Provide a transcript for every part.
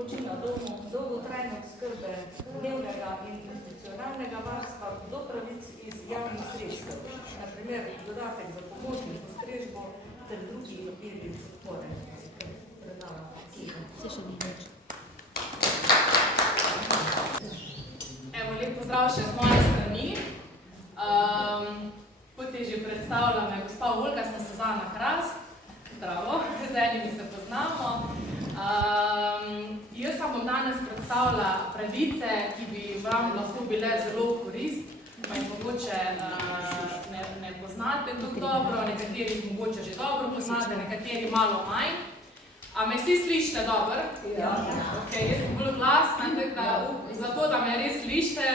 pomoči na domu, dolgotrajne oskrbe, dnevnega in institucionalnega varstva do pravic iz javnih sredstev, na primer dodatek za pomoč in postrežbo ter drugi okviri podpore. Evo, lep pozdrav še z moje strani. Kot je že predstavila me gospa Olga, sem Suzana Hrast. Zdravo, z enimi se poznamo. Jaz vam bom danes predstavila pravice, ki bi vam lahko bile zelo korist, pa jih mogoče ne poznate tako dobro, nekateri mogoče že dobro poznate, nekateri malo manj. A me vsi slišite dobro? Ja. Ok, jaz sem bolj glasna, zato da me res slišite,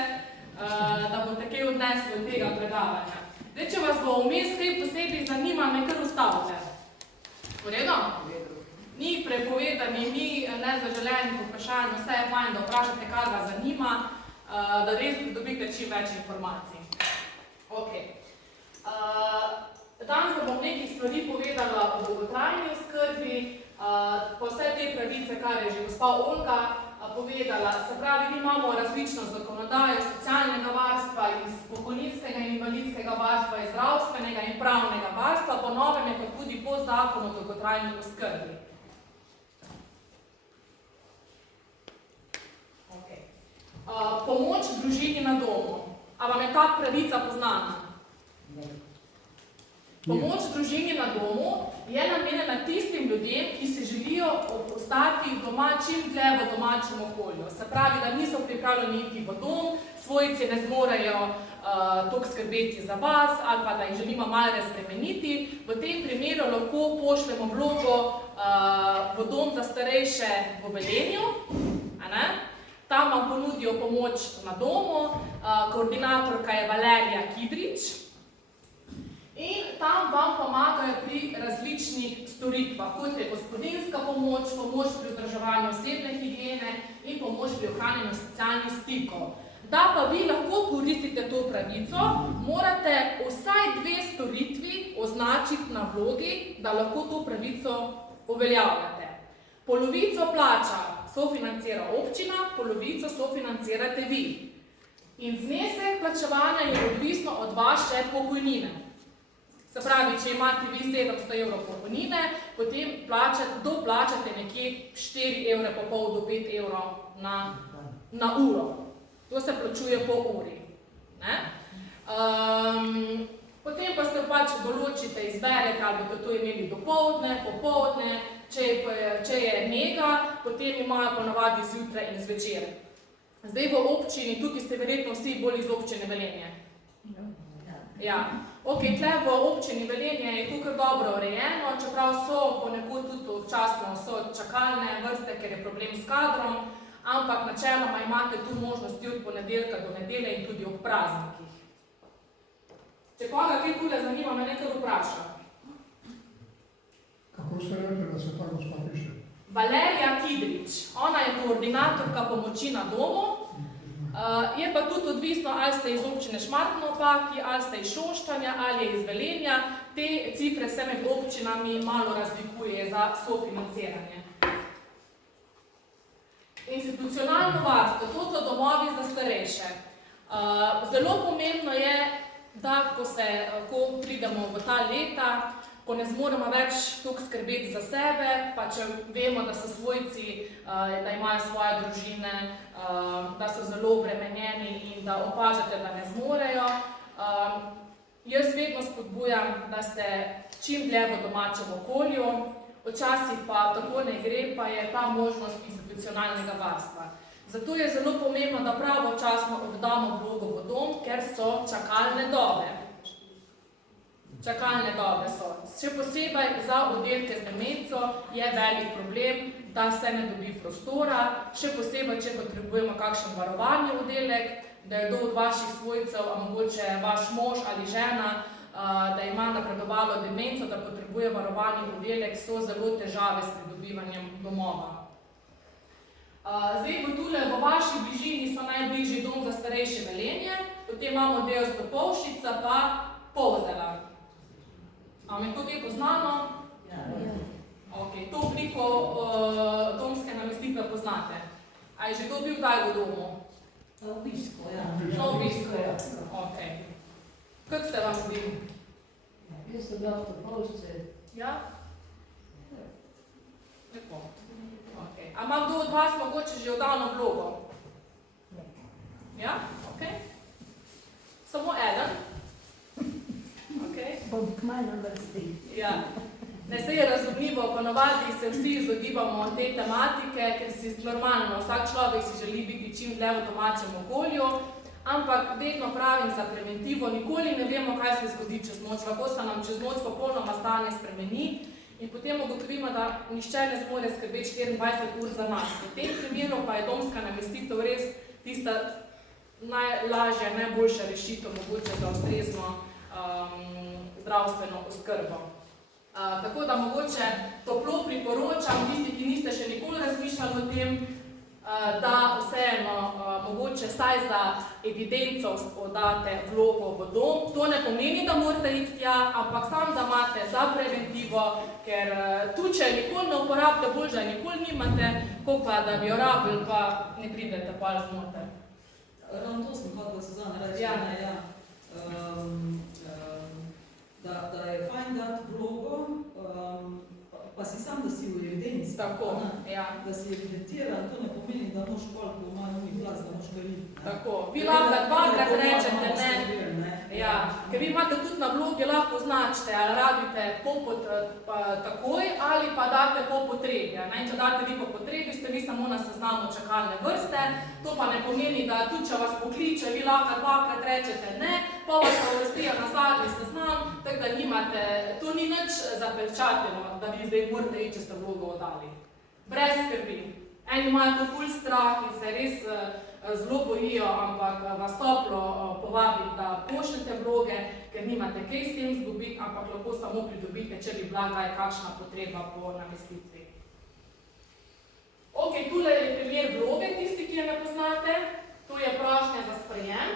da boste kaj odnesli od tega predavanja. Zdaj, če vas bo vmes kaj posebej zanima, me kar ustavite. V redu? Ni prepovedani, ni nezaželenih vprašanj, vse je fajn, da vprašate, kaj vas zanima, da res dobite čim več informacij. Ok. Danes bom nekaj stvari povedala o dolgotrajni oskrbi, pa vse te pravice, kar je že gospa Olga povedala. Se pravi, mi imamo različno zakonodajo socialnega varstva, iz pokojninskega in invalidskega varstva, iz zdravstvenega in pravnega varstva, po novem je pa tudi po zakonu o dolgotrajni oskrbi. Pomoč družini na domu. A vam je ta pravica poznana? Pomoč družini na domu je namenjena tistim ljudem, ki se želijo ostati doma čim dlje v domačem okolju. Se pravi, da niso pripravljeni iti v dom, svojci ne zmorejo toliko skrbeti za vas ali pa da jih želimo malo razbremeniti. V tem primeru lahko pošljemo vlogo v dom za starejše v Velenju. Tam vam ponudijo pomoč na domu, koordinatorka je Valerija Kidrič. In tam vam pomagajo pri različnih storitvah, kot je gospodinjska pomoč, pomoč pri vzdrževanju osebne higiene in pomoč pri ohranjanju socialnih stikov. Da pa vi lahko koristite to pravico, morate vsaj 2 storitvi označiti na vlogi, da lahko to pravico uveljavljate. Polovico plača sofinancira občina, polovico sofinancirate vi. In znesek plačevanja je odvisno od vaše pokojnine. Se pravi, če imate vi 700 evrov pokojnine, potem doplačate nekje 4,5 evra do 5 evrov na uro. To se plačuje po uri. Potem pa se pač določite, izberete, ali boste to imeli dopoldne, popoldne, če je nega, potem imajo ponavadi zjutraj in zvečer. Zdaj v občini, tukaj ste verjetno vsi bolj iz občine Velenje. Ja. Ok, tle v občini Velenje je to kar dobro urejeno, čeprav so ponekod tudi občasno čakalne vrste, ker je problem s kadrom, ampak načeloma imate tu možnosti od ponedeljka do nedelje in tudi ob praznikih. Če koga kaj tule zanima, me nekaj vpraša. Kako ste rekli, da se ta gospa piše? Valerija Kidrič. Ona je koordinatorka pomoči na domu. Je pa tudi odvisno, ali ste iz občine Šmartno ob Paki, ali ste iz Šoštanja, ali iz Velenja. Te cifre se med občinami malo razlikuje za sofinanciranje. Institucionalno varstvo, to so domovi za starejše. Zelo pomembno je, da ko pridemo v ta leta, ko ne zmoremo več toliko skrbeti za sebe, pa če vemo, da so svojci, da imajo svoje družine, da so zelo obremenjeni in da opažate, da ne zmorejo. Jaz vedno spodbujam, da ste čim dlje v domačem okolju, včasih pa tako ne gre, pa je ta možnost institucionalnega varstva. Zato je zelo pomembno, da pravočasno oddamo vlogo v dom, ker so čakalne dobe. Čakalne dobe so. Še posebej za oddelke z demenco je velik problem, da se ne dobi prostora, še posebej, če potrebujemo kakšen varovalni oddelek, da je kdo od vaših svojcev, a mogoče vaš mož ali žena, da ima napredovalo demenco, da potrebuje varovalni oddelek, so zelo težave s pridobivanjem domova. Zdaj bo tule v vaši bližini so najbližji dom za starejše Velenje, potem imamo del Stopolšica pa Polzela. A me to je poznano? Ja. Okay. To obliko domske namestitve poznate. A je že kdo bil kdaj v domu? Na obisku, ja. Na obisku, ja. Okay. Kako se vam zdi? Jaz sem bila v Topolšce. Ja? Lepo. Okay. A ima kdo od vas mogoče že oddano vlogo? Ja? Okay. Samo eden? Okay. Bom kmalu na vrsti. Ja. Ne, se je razumljivo, ponavadi se vsi izogibamo te tematike, ker si normalno, vsak človek si želi biti čim dlje v domačem okolju, ampak vedno pravim za preventivo, nikoli ne vemo, kaj se zgodi čez noč, lahko se nam čez noč popolnoma stanje spremeni in potem ugotovimo, da nišče ne zmore skrbeti 24 ur za nas. V tem primeru pa je domska namestitev res tista najlažja, najboljša rešitev mogoče za ustrezno zdravstveno oskrbo. Tako da mogoče toplo priporočam, tisti, ki niste še nikoli razmišljali o tem, da vseeno mogoče vsaj za evidenco oddate vlogo v dom. To ne pomeni, da morate iti tja, ampak samo, da imate za preventivo, ker tu, če nikoli ne uporabite, bolj, da nikoli nimate, ko pa da bi jo rabili, pa ne pridete pa noter. Ravno to sem hotela Suzana reči, Ja. ne, ja. Da je fajn dati vlogo, pa si sam, da si v evidenci. Tako, ne. ja. Da si evidentiran, to ne pomeni, da moš koliko ima njih glas, da moš kaj videti. Tako. Vi lahko dvakrat rečete ne. Ja, ker vi imate tudi na vlogi, lahko označite, ali rabite takoj, ali pa date po potrebi. In če date vi po potrebi, ste vi samo na seznamu čakalne vrste. To pa ne pomeni, da tudi če vas pokliče, vi lahko dvakrat rečete ne, pa vas pa uvrstijo na zadnji seznam, tako da nimate, to ni nič zapečateno, da vi zdaj morate iti, če ste vlogo oddali. Brez skrbi. Eni imajo to ful strah in se res zelo bojijo, ampak vas toplo povabim, da pošljete vloge, ker nimate kaj s tem zgubiti, ampak lahko samo pridobite, če bi bila kaj kakšna potreba po namestitvi. Ok, tule je primer vloge, tisti, ki je ne poznate. To je prošnja za sprejem.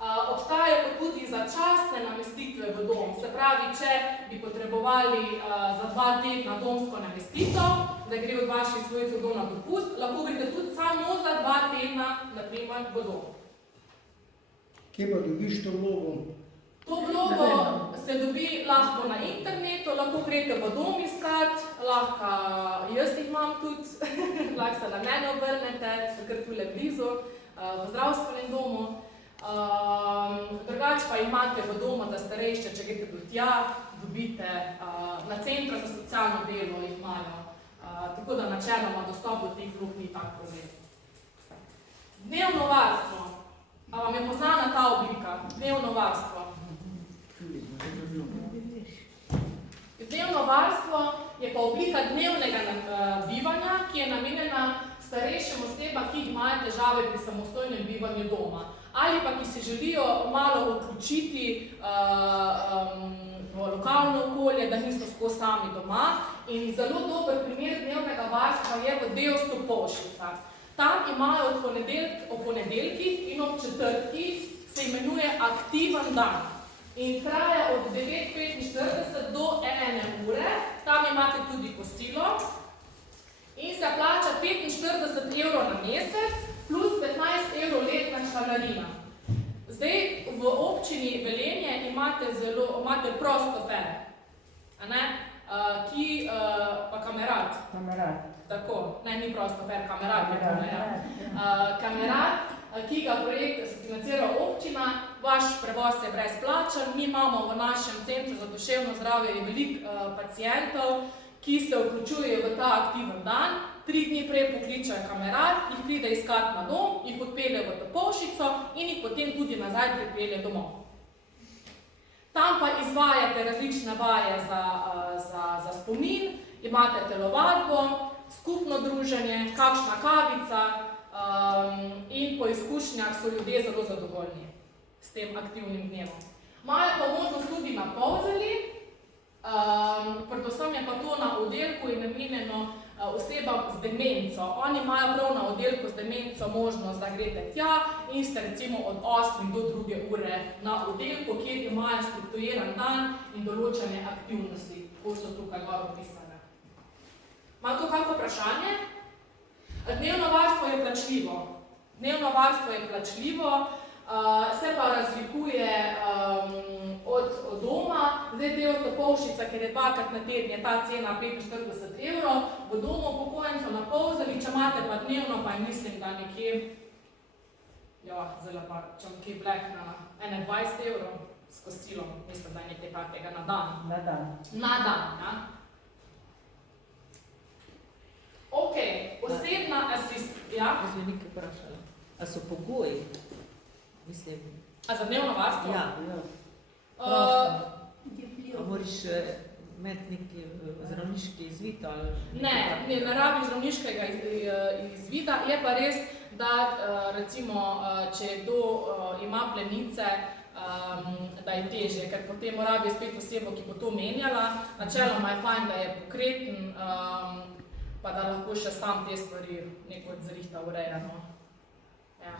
Obstajajo pa tudi začasne namestitve v dom. Se pravi, če bi potrebovali za 2 tedna domsko namestitev, da gre od vaših svojcev dom na dopust, lahko greste tudi samo za 2 tedna, naprimer, v dom. Kje pa dobiš to vlogo? To vlogo se dobi lahko na internetu, lahko greste v dom iskat, lahko jaz jih imam tudi, lahko se na mene obrnete, so kar tule blizu, v zdravstvenem domu. Drugače pa imate v domu za starejše, če greste do tja, dobite na centru za socialno delo jih imajo, tako da načeloma dostop do teh vlog ni tak problem. Dnevno varstvo. A vam je poznana ta oblika? Dnevno varstvo. Dnevno varstvo je pa oblika dnevnega bivanja, ki je namenjena starejšim osebam, ki imajo težave pri samostojnem bivanju doma. Ali pa ki se želijo malo vključiti v lokalno okolje, da niso skozi sami doma. In zelo dober primer dnevnega varstva je v Deostu Polšica. Tam imajo ob ponedeljkih in ob četrtkih se imenuje aktiven dan. In traja od 9:45 do 1 ure. Tam imate tudi kosilo. In se plača 45 evrov na mesec, plus 15 evrov letna članarina. Zdaj, v občini Velenje imate prostofer, ki, pa kamerat. Kamerat. Tako, ne, ni prostofer, kamerat. Kamerat, ki ga projekt financira občina, vaš prevoz je brezplačen. Mi imamo v našem centru za duševno zdravje veliko pacientov, ki se vključujejo v ta aktiven dan, 3 dni prej pokličajo kamerat, jih pride iskat na dom, jih odpelje v Topolšico in jih potem tudi nazaj pripelje domov. Tam pa izvajate različne vaje za spomin, imate telovadbo, skupno druženje, kakšna kavica in po izkušnjah so ljudje zelo zadovoljni s tem aktivnim dnevom. Imajo pa možnost tudi na Polzeli, predvsem je pa to na oddelku in namenjeno osebam z demenco. Oni imajo prav na oddelku z demenco možnost, da greste tja in ste recimo od 8 do 2 ure na oddelku, kjer imajo strukturiran dan in določene aktivnosti, ko so tukaj gor opisane. Ima to kako vprašanje? Dnevno varstvo je plačljivo. Dnevno varstvo je plačljivo, se pa razlikuje od doma. Zdaj te Topolšica, ker je 2krat na teden, je ta cena 45 €, v domu upokojencev na Polzeli, če imate pa dnevno, pa mislim, da nekje, zdaj pa, če nekje blek na 21 € s kosilom, mislim, da je nekaj takega na dan. Na dan. Na dan, ja. Ok, osebna asistenca, ja. Jaz bi nekaj vprašala. A so pogoji? Mislim. A za dnevno varstvo? Ja. A moraš imeti neki zdravniški izvid ali? Ne rabi zdravniškega izvida, je pa res, da recimo, če kdo ima plenice, da je težje, ker potem rabi spet osebo, ki bo to menjala. Načeloma je fajn, da je pokreten, pa da lahko še sam te stvari neko zrihta urejano. Ja.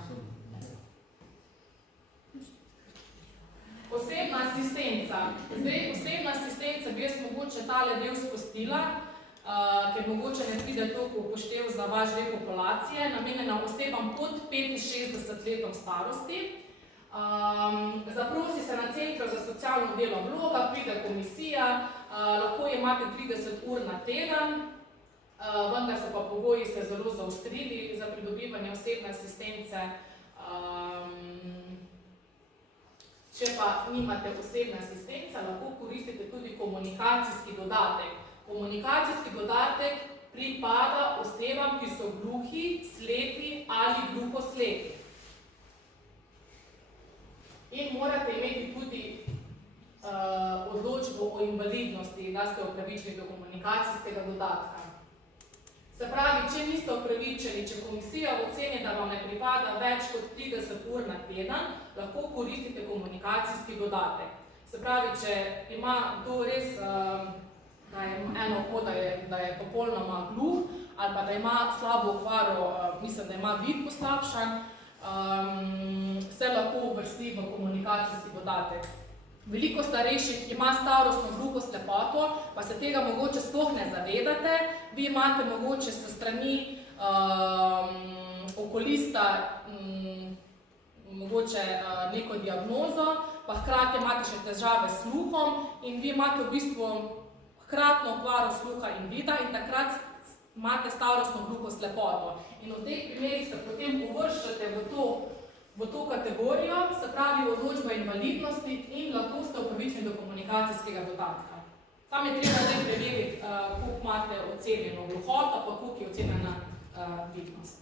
Osebna asistenca. Zdaj, osebna asistenca bi jaz mogoče tale del spustila, ker mogoče ne pride toliko upoštev za vaš del populacije, namenjena osebam pod 65 letom starosti. Zaprosi se na centru za socialno delo vloga, pride komisija, lahko imate 30 ur na teden, vendar so pa pogoji se zelo zaostrili za pridobivanje osebne asistence. Če pa nimate osebne asistence, lahko koristite tudi komunikacijski dodatek. Komunikacijski dodatek pripada osebam, ki so gluhi, slepi ali gluhoslepi. In morate imeti tudi odločbo o invalidnosti, da ste upravičeni do komunikacijskega dodatka. Se pravi, če niste upravičeni, če komisija oceni, da vam ne pripada več kot 30 ur na teden, lahko koristite komunikacijski dodatek. Se pravi, če ima to res, da je eno oko, da je popolnoma gluh, ali pa da ima slabo okvaro, mislim, da ima vid poslabšan, se lahko uvrsti v komunikacijski dodatek. Veliko starejših ima starostno gluhoslepoto, pa se tega mogoče sploh ne zavedate. Vi imate mogoče s strani okolista mogoče neko diagnozo, pa hkrati imate še težave s sluhom in vi imate v bistvu hkratno okvaro sluha in vida in takrat imate starostno gluhoslepoto. In v teh primerih se potem uvrščate v to kategorijo, se pravi odločba invalidnosti in lahko ste upravičeni do komunikacijskega dodatka. Tam je treba zdaj preveriti, koliko imate ocenjeno gluhoto, pa koliko je ocenjena vidnost.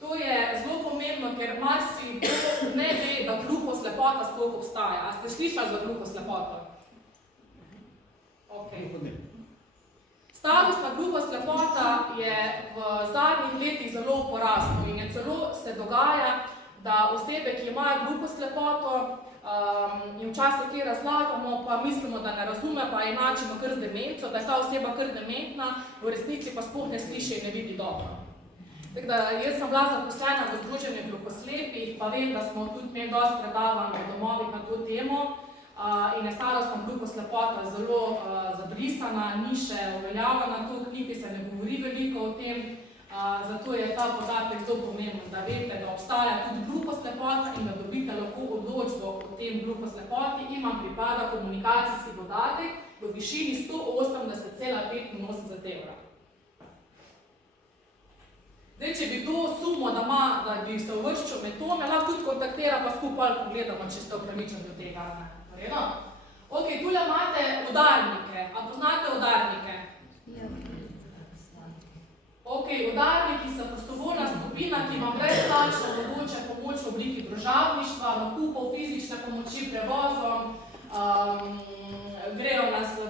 To je zelo pomembno, ker marsikdo ne ve, da gluhoslepota sploh obstaja. A ste slišali za gluhoslepoto? Okay. Starostna gluhoslepota je v zadnjih letih zelo v porastu in je celo se dogaja, da osebe, ki imajo gluhoslepoto, jim včasih kaj razlagamo, pa mislimo, da ne razume, pa enačimo kar z demenco, da je ta oseba kar dementna, v resnici pa sploh ne sliši in ne vidi dobro. Tako da, jaz sem bila zaposlena v Združenju gluhoslepih, pa vem, da smo tudi imeli dosti predavanj v domovih na to temo in je starostna gluhoslepota zelo zabrisana, ni še uveljavljena, to v knjigi se ne govori veliko o tem, zato je ta podatek zelo pomemben, da veste, da obstaja tudi gluhoslepota in da dobite lahko odločbo o tem gluhoslepoti in vam pripada komunikacijski dodatek v višini 180,85 €. Zdaj, če bi kdo sumo, da bi se uvrščal med tome, lahko tudi kontaktira, pa skupaj pogledamo, če ste upravičeni do tega. Ok, tule imate udarnike. A poznate udarnike? Ok, udarniki so prostovoljna skupina, ki ima brezplačno mogoče pomoč v obliki družabništva, nakupov, fizične pomoči, prevozom,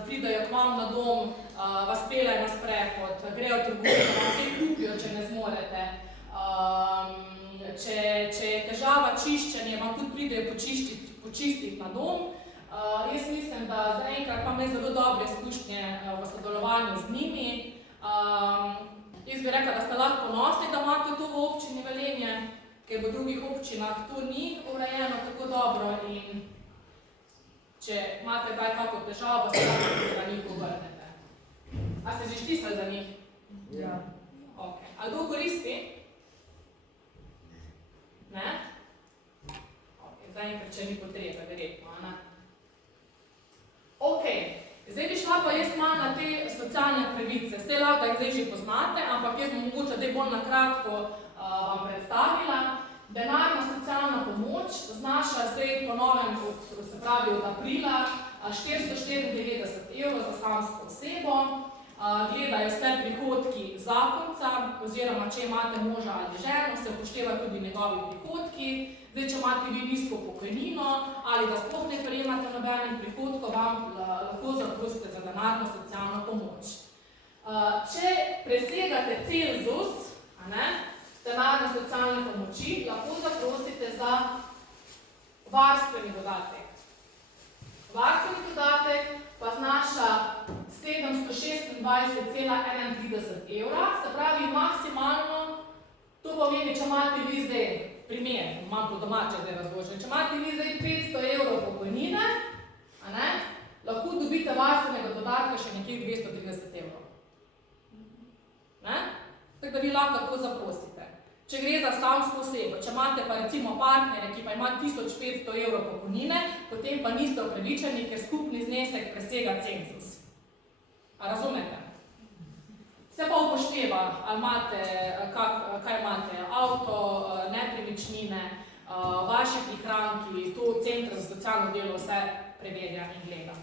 pridejo k vam na dom, vas peljajo na sprehod, grejo v trgovino, vam kaj kupijo, če ne zmorete. Če je težava čiščenje, vam tudi pridejo počistiti na dom. Jaz mislim, da zaenkrat imam zelo dobre izkušnje v sodelovanju z njimi. Jaz bi rekla, da ste lahko ponosni, da imate to v občini Velenje, ker v drugih občinah to ni urejeno tako dobro in če imate kaj kako težavo, se lahko na njih obrnete. A ste že štisali za njih? Ja. Ok. A kdo koristi? Ne? Ok, zaenkrat, če ni potrebe, verjetno, a ne? Ok, zdaj bi šla pa jaz malo na te socialne pravice. Vse lahko, da jih zdaj že poznate, ampak jaz bom mogoče zdaj bolj na kratko vam predstavila. Denarna socialna pomoč znaša zdaj po novem, se pravi od aprila, 494 € za samsko osebo. Gledajo vse prihodki zakonca, oziroma če imate moža ali ženo, se upošteva tudi njegovi prihodki. Zdaj, če imate vi nizko pokojnino ali da sploh ne prejemate nobenih prihodkov, vam lahko zaprosite za denarno socialno pomoč. Če presegate cenzus denarne socialne pomoči, lahko zaprosite za varstveni dodatek. Varstveni dodatek pa znaša 726,31 €, se pravi maksimalno, to pomeni, če imate vi zdaj, primer, imam po domače zdaj razložen, če imate vi zdaj 500 € pokojnine, lahko dobite varstvenega dodatka še nekje 230 €. Tako da vi lahko to zaprosite. Če gre za samsko osebo, če imate pa recimo partnere, ki pa ima 1500 € pokojnine, potem pa niste upravičeni, ker skupni znesek presega cenzus. A razumete? Se pa upošteva, ali imate, kaj imate, avto, nepremičnine, vaši prihranki, to Center za socialno delo vse preverja in gleda.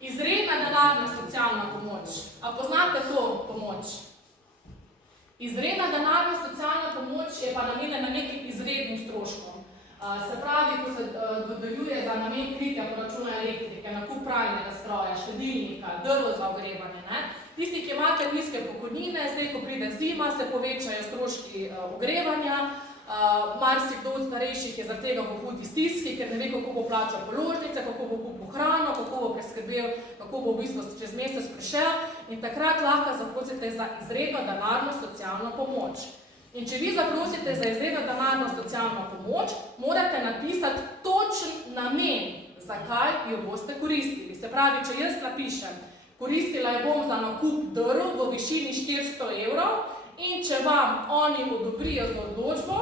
Izredna denarna socialna pomoč. A poznate to pomoč? Izredna denarna socialna pomoč je pa namenjena nekim izrednim stroškom. Se pravi, ko se dodeljuje za namen kritja poračuna elektrike, nakup pralnega stroja, štedilnika, drvo za ogrevanje. Tisti, ki imate nizke pokojnine, zdaj, ko pride zima, se povečajo stroški ogrevanja. Marsikdo od starejših je zaradi tega v hudi stiski, ker ne ve, kako bo plačal položnice, kako bo kupil hrano, kako bo preskrbel, kako bo v bistvu čez mesec prišel. In takrat lahko zaprosite za izredno denarno socialno pomoč. In če vi zaprosite za izredno denarno socialno pomoč, morate napisati točen namen, zakaj jo boste koristili. Se pravi, če jaz napišem, koristila jo bom za nakup drv v višini 400 € in če vam oni odobrijo z odločbo,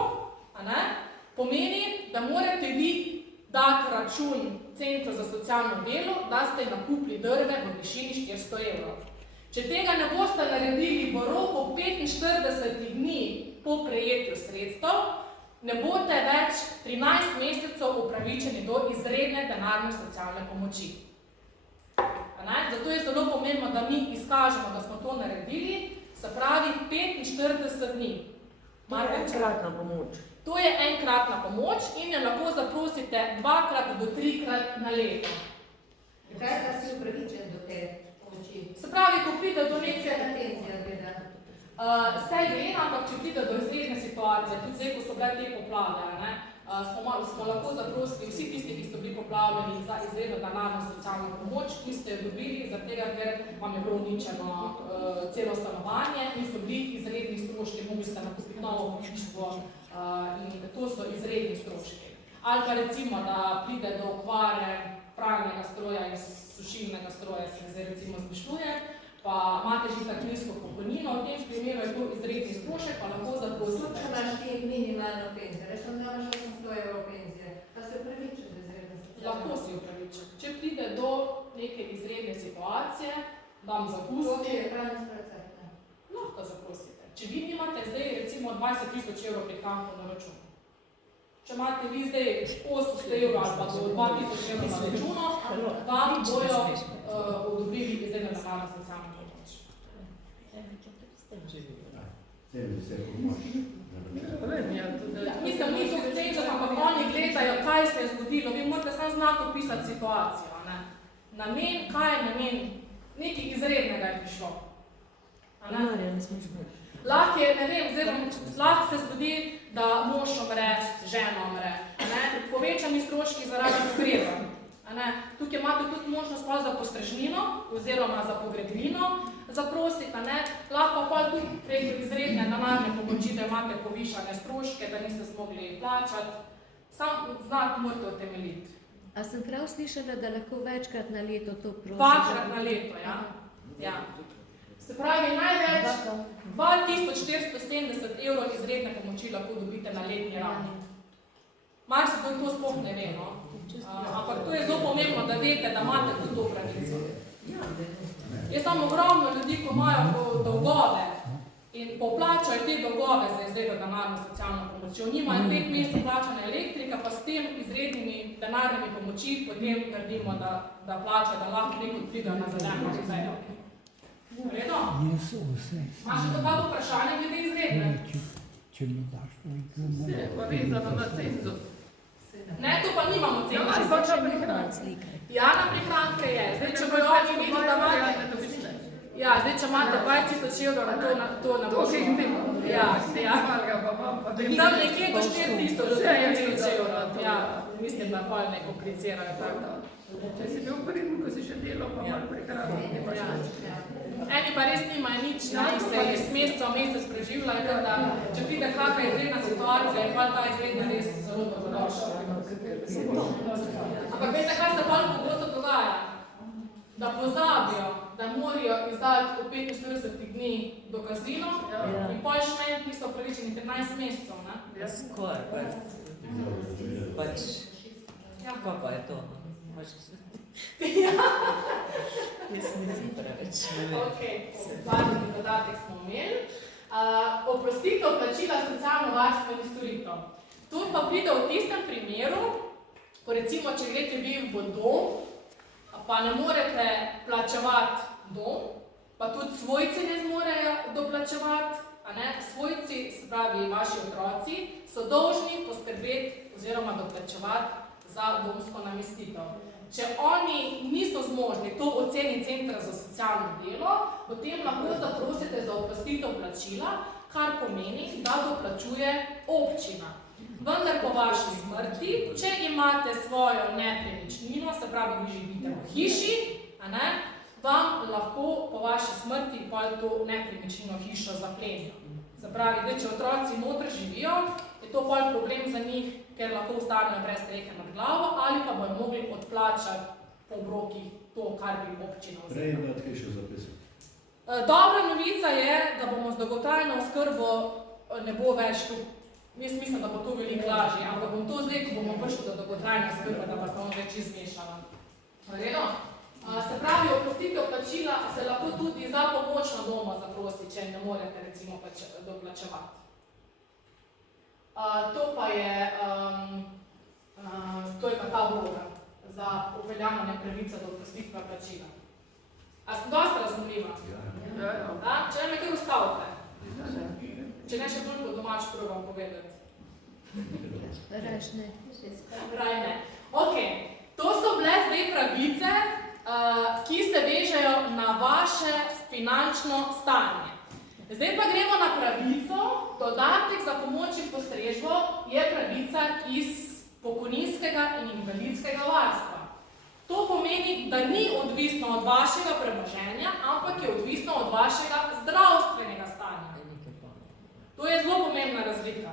pomeni, da morate vi dati račun Centru za socialno delo, da ste nakupili drve v višini 400 €. Če tega ne boste naredili v roku 45 dni po prejetju sredstev, ne boste več 13 mesecev upravičeni do izredne denarne socialne pomoči. Zato je zelo pomembno, da mi izkažemo, da smo to naredili, se pravi 45 dni. To je enkratna pomoč. To je enkratna pomoč in jo lahko zaprosite 2 do 3 na leto. Kaj pa si upravičen do te pomoči? Se pravi, ko pride do neke... Penzija gleda. Vse gleda, ampak če pride do izredne situacije, tudi zdaj, ko so bile te poplave, smo lahko zaprosili vsi tisti, ki so bili poplavljeni za izredno denarno socialno pomoč, ki ste jo dobili, zaradi tega, ker vam je bilo uničeno celo stanovanje in so bili izredni stroški, mogli ste nakupiti novo pohištvo in to so izredni stroški. Ali pa recimo, da pride do okvare pralnega stroja in sušilnega stroja, se zdaj recimo zmišljuje, pa imate že tako nizko pokojnino, v tem primeru je to izredni strošek, pa lahko zaprosite. Če imaš ti minimalno penzijo, rečem, da imaš 800 € penzije, pa se upravičen do izredne socialne? Lahko si upravičen. Če pride do neke izredne situacije, vam zapusti. To je pravno spracetne. Lahko zaprosite. Če vi nimate zdaj recimo 20 000 € prihrankov na računu. Če imate vi zdaj 800 € ali pa do 2000 € na računu, vam bojo odobrili izredno denarno socialno pomoč. Mislim, ni to cenzus, ampak oni gledajo, kaj se je zgodilo. Vi morate samo znati opisati situacijo. Namen, kaj je namen? Nekaj izrednega je prišlo. Lahko je, ne vem, lahko se zgodi, da mož umre, žena umre. Povečani stroški zaradi pogreba. Tukaj imate tudi možnost za postrežnino oziroma za pogrebnino zaprositi, lahko pa tudi preko izredne denarne pomoči, da imate povišane stroške, da niste zmogli plačati. Sam znati morate utemeljiti. A sem prav slišala, da lahko večkrat na leto to prosiš? Dvakrat na leto, ja. Ja. Se pravi, največ 2470 evrov izredne pomoči lahko dobite na letni ravni. Marsikdo to sploh ne ve, no? Ampak to je zelo pomembno, da veste, da imate tudi to pravico. Jaz tam ogromno ljudi, ko imajo dolgove in poplačajo te dolgove za izredno denarno socialno pomočjo. Nimajo 5 mesecev plačane elektrika, pa s tem izrednimi denarnimi pomoči potem naredimo, da plačajo, da lahko preko pridejo na zeleno vejo. Vredo? Imaš še kakšno vprašanje glede izredne? Če mi daš Je povezano na cenzus. Ne, tu pa nimamo cenzusa. Ja, pa če prihranke. Ja, na prihranke je. Zdaj, če bojo oni videli, da imate... Ja, zdaj, če imate 20 evrov, na to ne bo šlo. Ja. Tam nekje do 4000 do 3000 evrov. Ja, mislim, da pol ne komplicirajo tako. Če si bil preden, ko si še delal, pa malo prihranke. Eni pa res nimajo nič, ki se iz meseca v mesec preživljajo, tako da če pride kakšna izredna situacija, je pa ta izredna res zelo dobrodošla. Ampak veste, kaj se bolj pogosto dogaja? Da pozabijo, da morajo izdati v 45 dni dokazilo in pol še niso upravičeni 13 mesecev, ne? Skoraj, pač. Kako pa je to? Jaz nisem preveč. Ok, važni dodatek smo imeli. Oprostitev plačila socialno-varstvenih storitev. Tu pa pride v tistem primeru, ko recimo, če greste vi v dom, pa ne morete plačevati dom, pa tudi svojci ne zmorejo doplačevati, svojci, se pravi vaši otroci, so dolžni poskrbeti oziroma doplačevati za domsko namestitev. Če oni niso zmožni to oceni Centra za socialno delo, potem lahko zaprosite za oprostitev plačila, kar pomeni, da doplačuje občina. Vendar po vaši smrti, če imate svojo nepremičnino, se pravi, vi živite v hiši, vam lahko po vaši smrti to nepremičnino hišo zaplenijo. Se pravi, da če otroci noter živijo, je to pol problem za njih, ker lahko ostanejo brez strehe nad glavo ali pa bojo mogli odplačati po obrokih to, kar bi občina vzela. Prej imate kaj še zapisati? Dobra novica je, da bomo z dolgotrajno oskrbo ne bo več tu. Jaz mislim, da bo to veliko lažje, ampak bom to zdaj, ko bomo prišli do dolgotrajne oskrbe, da bo to več izmešala. Se pravi, oprostitev plačila se lahko tudi za pomoč na domu zaprosi, če ne morete recimo doplačevati. To pa je pa ta vloga za uveljavljanje pravice do oprostitve plačila. A sem dosti razumljiva? Če ne me kar ustavite? Če ne še bolj po domač probam povedati. Raj ne. Ok, to so bile zdaj pravice, ki se vežejo na vaše finančno stanje. Zdaj pa gremo na pravico. Dodatek za pomoč in postrežbo je pravica iz pokojninskega in invalidskega varstva. To pomeni, da ni odvisno od vašega premoženja, ampak je odvisno od vašega zdravstvenega stanja. To je zelo pomembna razlika.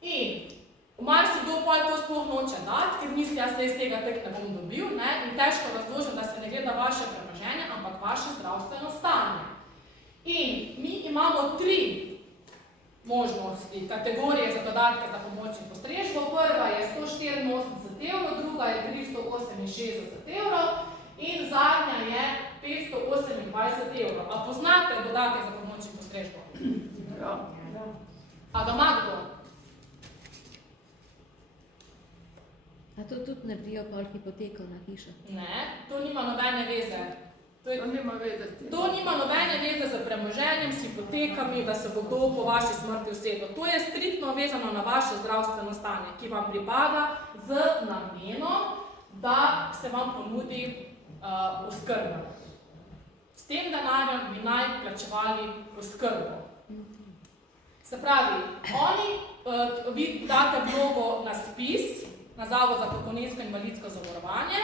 In marsikdo pol to sploh noče dati, ker misli, jaz se iz tega tek ne bom dobil, in težko razložim, da se ne gleda vaše premoženje, ampak vaše zdravstveno stanje. In mi imamo 3 možnosti, kategorije za dodatke za pomoč in postrežbo. Prva je 184 evrov, druga je 368 evrov in zadnja je 528 evrov. A poznate dodatek za pomoč in postrežbo? Ja. A ga ima kdo? A to tudi naredijo pol hipotekov na hišo? Ne, to nima nobene veze. To nima nobene veze z premoženjem, s hipotekami, da se bo kdo po vaši smrti usedel. To je striktno vezano na vaše zdravstveno stanje, ki vam pripada z namenom, da se vam ponudi oskrba. S tem denarjem bi naj plačevali oskrbo. Se pravi, vi date vlogo na spis, na Zavod za pokojninsko in invalidsko zavarovanje,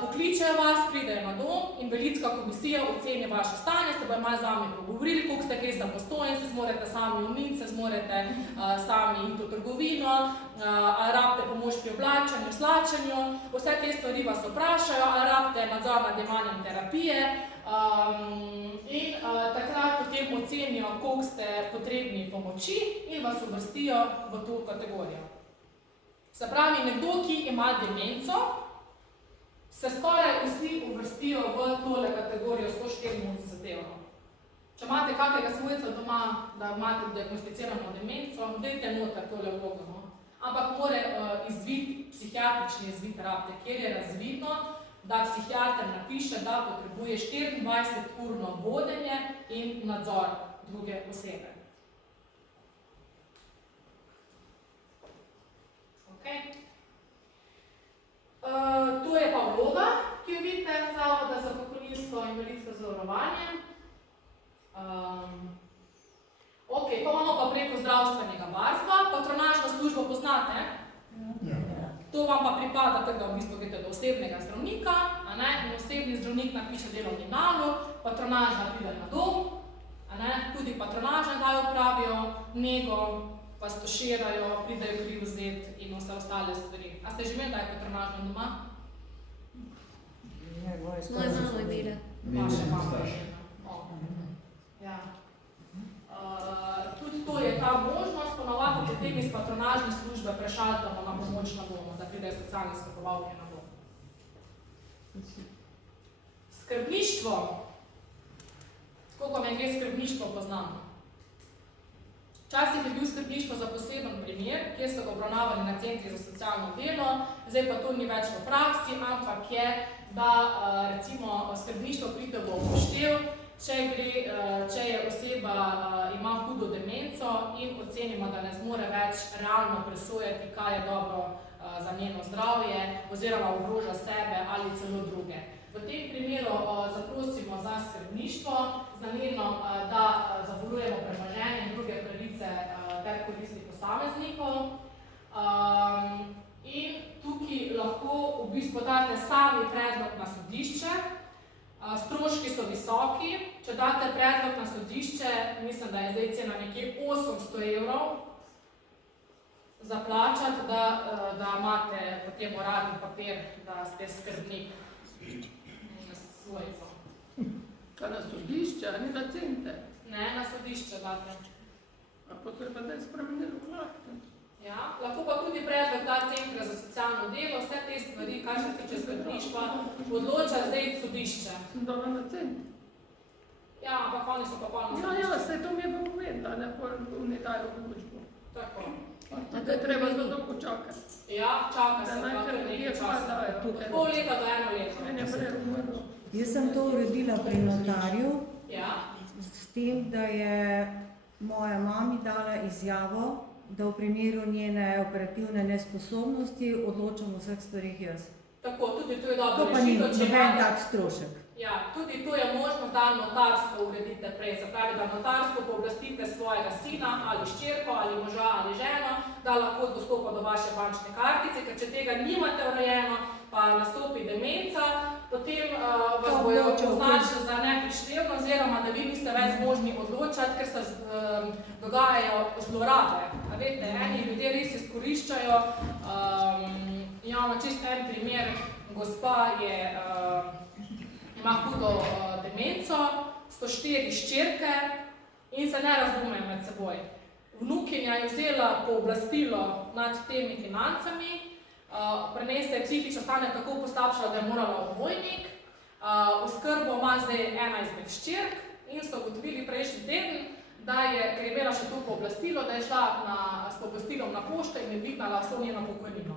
Pokličejo vas, pridejo na dom, invalidska komisija oceni vaše stanje, se bojo malo z vami pogovorili, koliko ste kaj samostojni, se zmorete sami umiti, se zmorete sami iti v trgovino, ali rabite pomoč pri oblačenju, slačenju, vse te stvari vas vprašajo, ali rabite nadzor nad jemanjem terapije in takrat potem ocenijo, koliko ste potrebni pomoči in vas uvrstijo v to kategorijo. Se pravi, nekdo, ki ima demenco, se skoraj vsi uvrstijo v tole kategorijo 184 evrov. Če imate kakega svojca doma, da imate diagnosticirano demenco, dajte noter tole vlogo, no. Ampak mora izvid, psihiatrični izvid rabite, kjer je razvidno, da psihiater napiše, da potrebuje 24-urno vodenje in nadzor druge osebe. Okay. To je pa vloga, ki jo vidite Zavoda za pokojninsko in invalidsko zavarovanje. Ok, pa imamo pa preko zdravstvenega varstva. Patronažno službo poznate? Ja. To vam pa pripada, tako da v bistvu greste do osebnega zdravnika, in osebni zdravnik napiše delovni nalog, patronažna pride na dom, tudi patronažne dajo opravijo, nego, vas tuširajo, pridejo kri vzeti in vse ostale stvari. A ste že imeli, da je patronažna doma? Moja mama je bila. Vaša mama je ja. Tudi to je ta možnost, ponovadi potem iz patronažne službe prešaltamo na pomoč na domu, da pridejo socialni svetovalki na dom. Skrbništvo. Koliko me gre skrbništvo poznamo? Včasih je bil skrbništvo za poseben primer, kjer so ga obravnavali na centri za socialno delo, zdaj pa to ni več v praksi, ampak je, da recimo skrbništvo pride v upoštev, če je oseba ima hudo demenco in ocenimo, da ne zmore več realno presojati, kaj je dobro za njeno zdravje oziroma ogroža sebe ali celo druge. V tem primeru zaprosimo za skrbništvo z namenom, da zavarujemo premoženje in druge pravice ter koristi posameznikov. In tukaj lahko v bistvu date sami predlog na sodišče. Stroški so visoki. Če date predlog na sodišče, mislim, da je zdaj cena nekje 800 evrov za plačati, da imate potem uradni papir, da ste skrbnik svojcev. Kaj na sodišče, a ni na center? Ne, na sodišče date. A potreba, da je spremenilo klahte? Ja, lahko pa tudi predlog da centra za socialno delo, vse te stvari, kar se tiče skrbništva, odloča zdaj sodišče. Sem dala na center. Ja, ampak oni so pa polno sodišče. Ja, se to mi je bilo povedala, ne dajo odločbo. Tako. Da je treba zelo dolgo čakati. Ja, čaka se pa kar nekaj časa. Od pol leta do 1 leto. Meni je prej umrlo. Jaz sem to uredila pri notarju, Ja. s tem, da je moja mami dala izjavo, da v primeru njene operativne nesposobnosti odločam o vseh stvarih jaz. Tako, tudi to je dobro To pa ni rešitev, če noben imate- tak strošek. Ja, tudi to je možnost, da notarsko uredite prej. Se pravi, da notarsko pooblastite svojega sina ali hčerko ali moža ali ženo, da lahko dostopa do vaše bančne kartice, ker če tega nimate urejeno, pa nastopi demenca, potem vas bojo označili za neprištevno oziroma da vi niste več zmožni odločati, ker se dogajajo zlorabe. A veste, eni ljudje res izkoriščajo. Imamo čisto en primer, gospa ima hudo demenco, so 4 hčerke in se ne razumejo med seboj. Vnukinja je vzela pooblastilo nad temi financami, pri njej se je psihično stanje tako poslabšalo, da je morala v vojnik, oskrbo ima zdaj ena izmed hčerk in so ugotovili prejšnji teden, da je, ker je imela še to pooblastilo, da je šla s pooblastilom na pošto in je dvignala vso njeno pokojnino.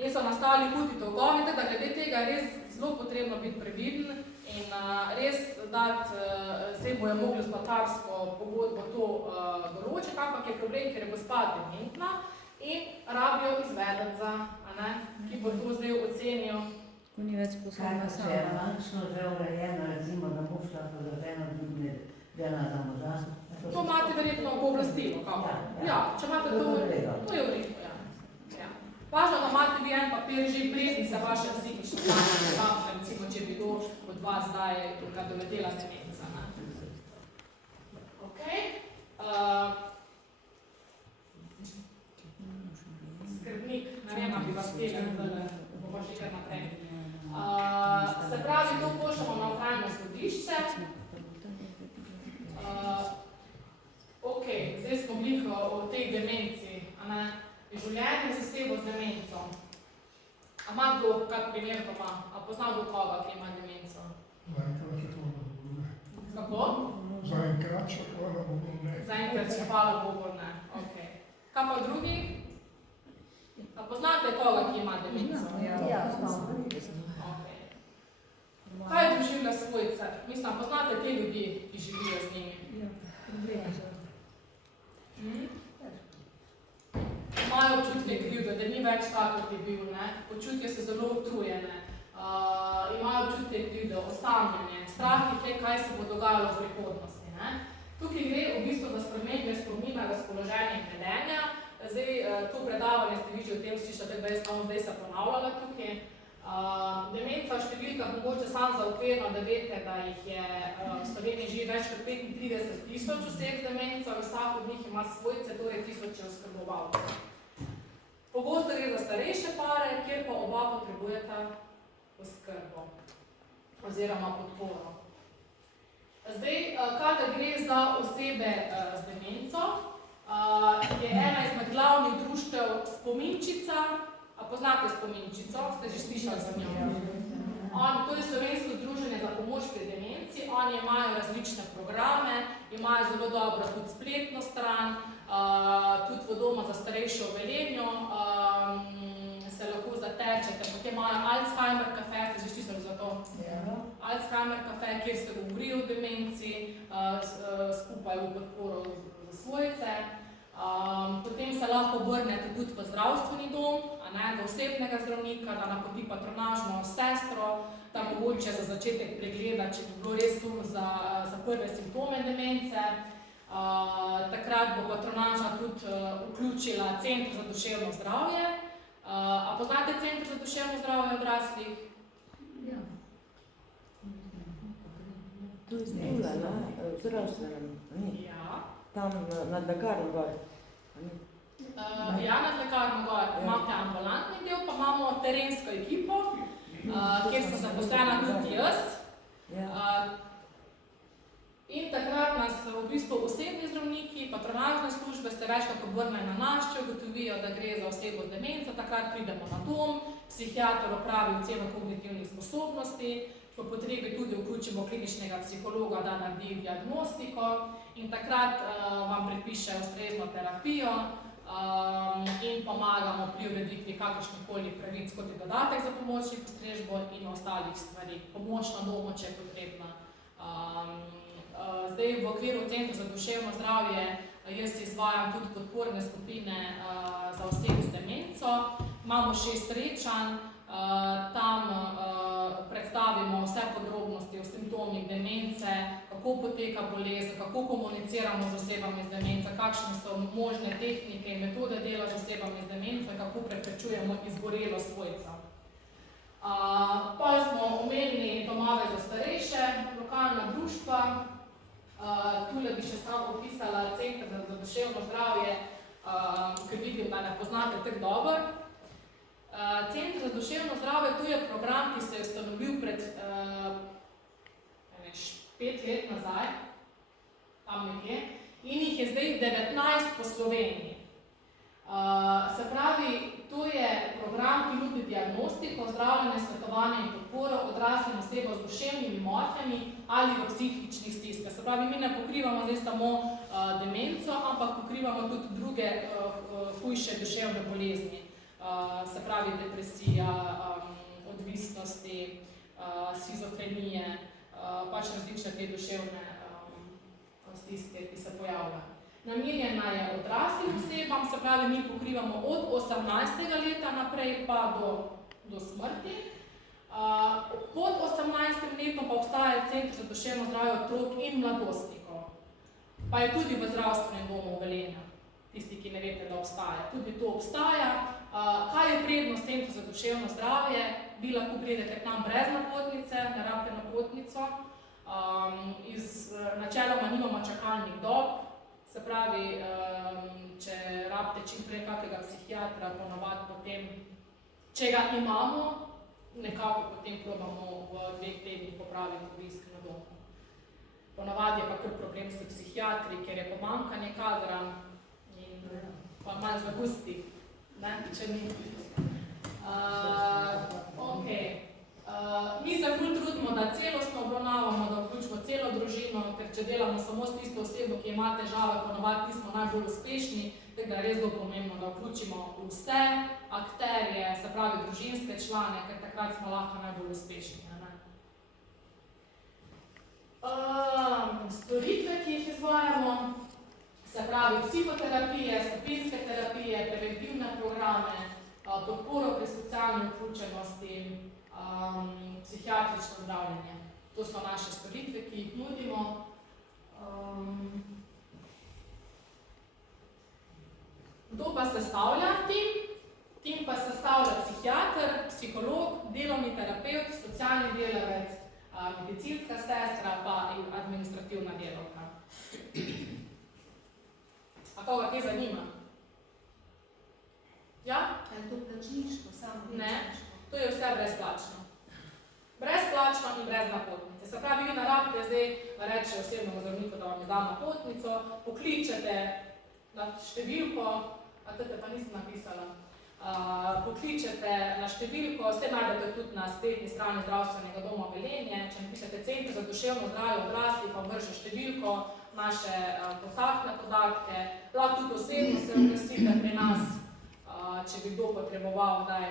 In so nastali hudi dolgovi, da glede tega je res zelo potrebno biti previden in res dati, zdaj bojo mogli z notarsko pogodbo to določiti, ampak je problem, ker je gospa dementna in rabijo izvedenca, ki bo to zdaj ocenil. Ko ni več sposobna Če je manjšno že urejeno, recimo, da bo šla pa za ženo drugi dela za moža. To imate verjetno pooblastilo, kako? Ja, če imate to, to je v redu, ja. Važno, da imate vi en papir že preden se vaše psihično stanje poslabša, recimo, če bi kdo od vas zdaj ga doletela demenca. Ok. Skrbnik, ne vem, ali bi vas tega zdaj, bomo še kar naprej. Se pravi, to pošljamo na okrajno sodišče. Ok, zdaj smo bili o tej demenciji, a ne? Življenje z osebo z demenco. A ima kdo kak primer pa ima? A pozna kdo koga, ki ima demenco? Zaenkrat še hvala Bogu ne. Kako? Zaenkrat še hvala Bogu ne. Zaenkrat še hvala Bogu ne. Ok. Kaj pa drugi? A poznate koga, ki ima demenco? Ja, znam. Okay. Kaj je doživlja svojce? Mislim, poznate te ljudi, ki živijo z njimi? Imajo občutke krivde, da ni več tako, kot je bil, ne? Počutijo se zelo utrujene, imajo občutke krivde, osamljanje, strah je, kaj se bo dogajalo v prihodnosti. Ne? Tukaj gre v bistvu za spremembe spomina, razpoloženja in vedenja. Zdaj, to predavanje ste vi že o tem slišali, da je zdaj se ponavljala tukaj. Demenca v številkah mogoče samo za okvirno, da veste, da jih je v Sloveniji že več kot 35,000 oseb z demenco, vsak od njih ima svojce, torej 1000 oskrbovalcev. Pogosto gre za starejše pare, kjer pa oba potrebujeta oskrbo oziroma podporo. Zdaj, kadar gre za osebe z demenco, je ena izmed glavnih društev Spominčica. A poznate Spominčico? Ste že slišali za njo? To je Slovensko združenje za pomoč pri demenci. Oni imajo različne programe, imajo zelo dobro tudi spletno stran, tudi v domu za starejše v Velenju se lahko zatečete. Potem imajo Alzheimer Cafe, ste že slišali za to? Alzheimer Cafe, kjer se govori o demenci, skupaj v podporo za svojce. Potem se lahko obrnete tudi v zdravstveni dom, do osebnega zdravnika, da napoti patronažno sestro, da mogoče za začetek pregleda, če bi bilo res sum za prve simptome demence. Takrat bo patronaža tudi vključila Center za duševno zdravje. A poznate Center za duševno zdravje odraslih? Ja. To je zdravila, v zdravstvenem, ni? Ja. Tam nad lekarno gor. Ja, nad lekarno gor imate ambulantni del, pa imamo terensko ekipo, kjer sem zaposlena tudi jaz. In takrat nas v bistvu osebni zdravniki, patronažne službe se večkrat obrnejo na nas, če ugotovijo, da gre za osebo z demenco, takrat pridemo na dom, psihiater opravi oceno kognitivnih sposobnosti, po potrebi tudi vključimo kliničnega psihologa, da naredi diagnostiko in takrat vam predpiše ustrezno terapijo in pomagamo pri ureditvi kakršnihkoli pravic, kot je dodatek za pomoč in postrežbo in ostalih stvari. Pomoč na domu, če je potrebna. Zdaj v okviru Centra za duševno zdravje jaz izvajam tudi podporne skupine za osebe z demenco. Imamo 6 srečanj, tam predstavimo vse podrobnosti o simptomih demence, kako poteka bolezen, kako komuniciramo z osebami z demenco, kakšne so možne tehnike in metode dela z osebami z demenco in kako preprečujemo izgorelo svojca. Pa smo omenili domove za starejše, lokalna društva. Tule bi še samo opisala Center za duševno zdravje, ker vidim, da ne poznate tako dobro. Center za duševno zdravje, to je program, ki se je ustanovil pred 5 let nazaj, tam nekje, in jih je zdaj 19 po Sloveniji. Se pravi, to je program, ki nudi diagnostiko, zdravljenje, svetovanje in podporo odraslim osebam z duševnimi motnjami ali v psihičnih stiskah. Se pravi, mi ne pokrivamo zdaj samo demenco, ampak pokrivamo tudi druge hujše duševne bolezni. Se pravi, depresija, odvisnosti, shizofrenije, pač različne te duševne stiske, ki se pojavljajo. Namenjena je odraslim osebam, se pravi, mi pokrivamo od 18. leta naprej pa do smrti. Pod 18. letom pa obstaja Center za duševno zdravje otrok in mladostnikov. Pa je tudi v zdravstvenem domu v Velenju, tisti, ki ne veste, da obstaja. Tudi to obstaja, Kaj je prednost Centra za duševno zdravje? Vi lahko pridete k nam brez napotnice, ne rabite napotnico. Načeloma nimamo čakalnih dob, se pravi, če rabite čim prej kakega psihiatra, ponavadi potem, če ga imamo, nekako potem probamo v 2 tednih popraviti obisk na domu. Ponavadi je pa kar problem s psihiatri, ker je pomanjkanje kadra in pa malo zagusti, ne, če ni. Mi se ful trudimo, da celostno obravnavamo, da vključimo celo družino, ker če delamo samo s tisto osebo, ki ima težave, ponavadi nismo najbolj uspešni, tako da je res zelo pomembno, da vključimo vse akterje, se pravi družinske člane, ker takrat smo lahko najbolj uspešni. Storitve, ki jih izvajamo, se pravi psihoterapije, skupinske terapije, preventivne programe, podporo pri socialni vključenosti, psihiatrično zdravljenje. To so naše storitve, ki jih nudimo. Kdo pa sestavlja tim? Tim pa sestavlja psihiater, psiholog, delovni terapevt, socialni delavec, medicinska sestra pa in administrativna delavka. A koga kaj zanima? Ja? Je to plačniško, samo Ne, to je vse brezplačno. Brezplačno in brez napotnice. Se pravi, vi ne rabite zdaj reči osebnemu zdravniku, da vam je da napotnico, pokličete na številko, a tete pa nisem napisala, pokličete na številko, vse najdete tudi na spletni strani Zdravstvenega doma Velenje, če napišete Center za duševno zdravje odraslih, vam vrže številko, naše kontaktne podatke, lahko tudi osebno se oglasite pri nas, če bi kdo potreboval, kdaj.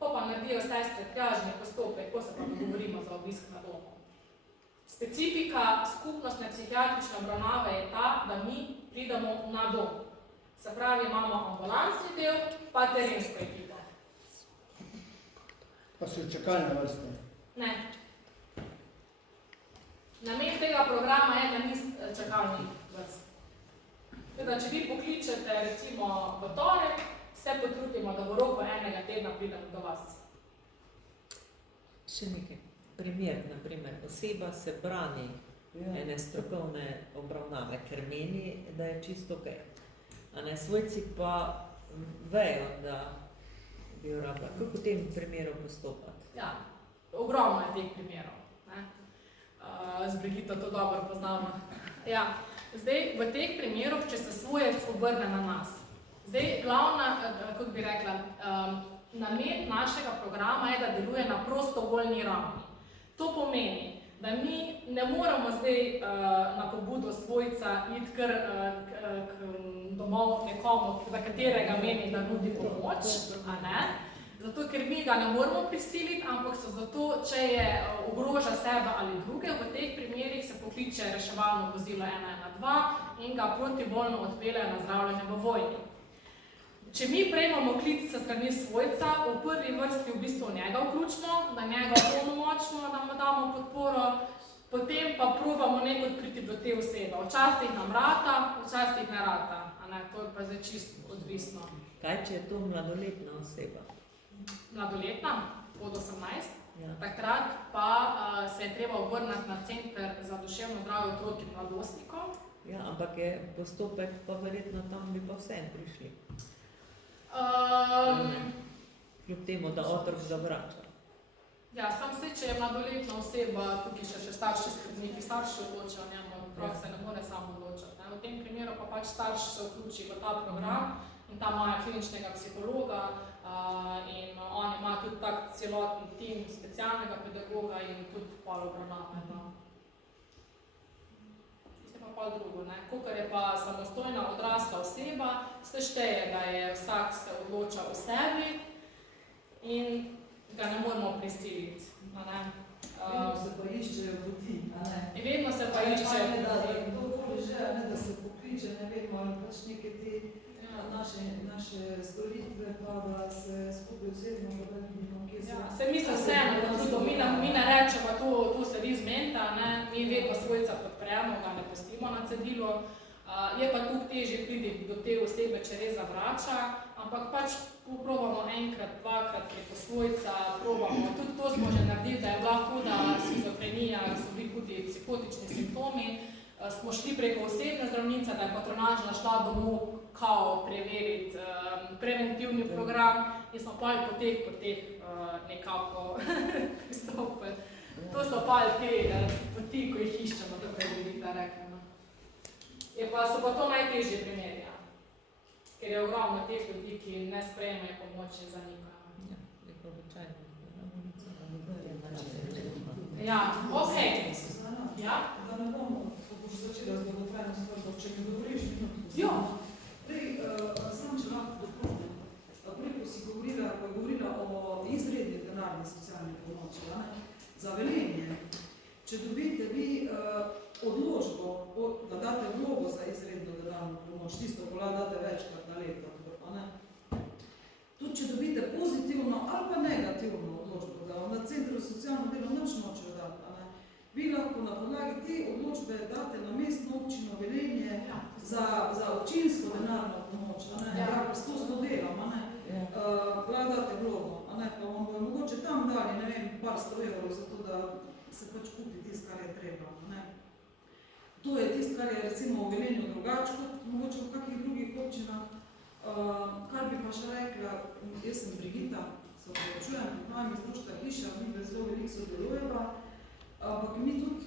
Ko pa naredijo sestre triažni postopek, ko se pa dogovorimo za obisk na domu. Specifika skupnostne psihiatrične obravnave je ta, da mi pridemo na dom. Se pravi, imamo ambulansni del, pa terensko ekipo. Pa so čakalne vrste? Ne. Namen tega programa je, da ni čakalnih vrst. Teda, če vi pokličete recimo v torek, se potrudimo, da v roku 1 tedna pridemo do vas. Še nekaj. Primer, naprimer, oseba se brani ene strokovne obravnave, ker meni, da je čisto ok. A ne, svojci pa vejo, da bi jo rabila. Kako v tem primeru postopati? Ja, ogromno je teh primerov. Z Brigito to dobro poznamo. Ja, zdaj, v teh primerov, če se svojec obrne na nas, zdaj, glavna, kako bi rekla, namen našega programa je, da deluje na prostovoljni ravni. To pomeni, da mi ne moramo zdaj na pobudo svojca iti kar domov nekomu, za katerega meni, da nudi pomoč, a ne? Zato, ker mi ga ne moramo prisiliti, ampak so zato, če je ogroža sebe ali druge, v teh primerih se pokliče reševalno vozilo 112 in ga protivoljno odpeljejo na zdravljenje v vojni. Če mi prejmemo klic sa strani svojca, v prvi vrsti v bistvu njega vključimo, da njega polnomočimo, da mu damo podporo, potem pa probamo nekaj priti do te osebe. Včasih nam rata, včasih ne rata, a ne, to je pa zdaj čisto odvisno. Kaj, če je to mladoletna oseba? Mladoletna, pod 18, Ja. takrat pa se je treba obrniti na Center za duševno zdravje otrok in mladostnikov. Ja, ampak je postopek, pa verjetno tam bi pa vsem prišli. Kljub temu, da otrok zavrača. Ja, sam se, če je mladoletna oseba, tukaj še starši skrbniki, starši odločajo o njemu, otrok se ne more sam odločati. V tem primeru pa pač starš se vključi v ta program in tam imajo kliničnega psihologa in on ima tudi tak celoten tim specialnega pedagoga in tudi pol obravnave. Pol drugo, ne. Kakor je pa samostojna odrasla oseba, se šteje, da je vsak se odloča o sebi in ga ne moramo prisiliti. Vedno se pa iščejo poti, a ne? Vedno se pa iščejo poti. Kdorkoli že, ne, da se pokliče, ne vemo, ali pač neke te naše storitve, pa da se skupaj osebno, da vidimo, kje se... Ja, se mi se vseeno potrudimo, mi ne rečemo, to se vi zmenta, ne, mi vedno svojca podpremo, ga ne pustimo na cedilu. Je pa tukaj težje priti do te osebe, če res zavrača, ampak pač probamo enkrat, dvakrat preko svojca, probamo. Tudi to smo že naredili, da je bila huda schizofrenija, so bili hudi psihotični simptomi. Smo šli preko osebne zdravnice, da je patronažna šla domov kao preveriti preventivni program in smo pa po teh nekako pristopili. To so pa te poti, ko jih iščemo, tako bi Brigita rekla. So pa to najtežje primeri, ja. Ker je ogromno teh ljudi, ki ne sprejemajo pomoči za nikoga. Ja, okej. Ja? Da ne bomo, ko boš začela z dolgotrajno oskrbo, če mi govoriš minuto. Jo. Prej, samo če lahko dopolnim. Prej, ko si govorila o izredni denarni socialni pomoči, za Velenje, če dobite vi odločbo, da date vlogo za izredno denarno pomoč, tisto, ko date večkrat na leto, tudi če dobite pozitivno ali pa negativno odločbo, da vam na Centru za socialno delo nič nočejo dati, vi lahko na podlagi te odločbe date na mestno občino Velenje za občinsko denarno pomoč, s to smo delom, date vlogo, pa vam bojo mogoče tam dali, ne vem, par 100 evrov za to, da se pač kupi tisto, kar je treba. To je tisto, kar je recimo v Velenju drugače kot mogoče v kakih drugih občinah. Kar bi pa še rekla, jaz sem Brigita, se povečujem, pripravim iz društva Hiša, mi zelo veliko sodelujeva, ampak mi tudi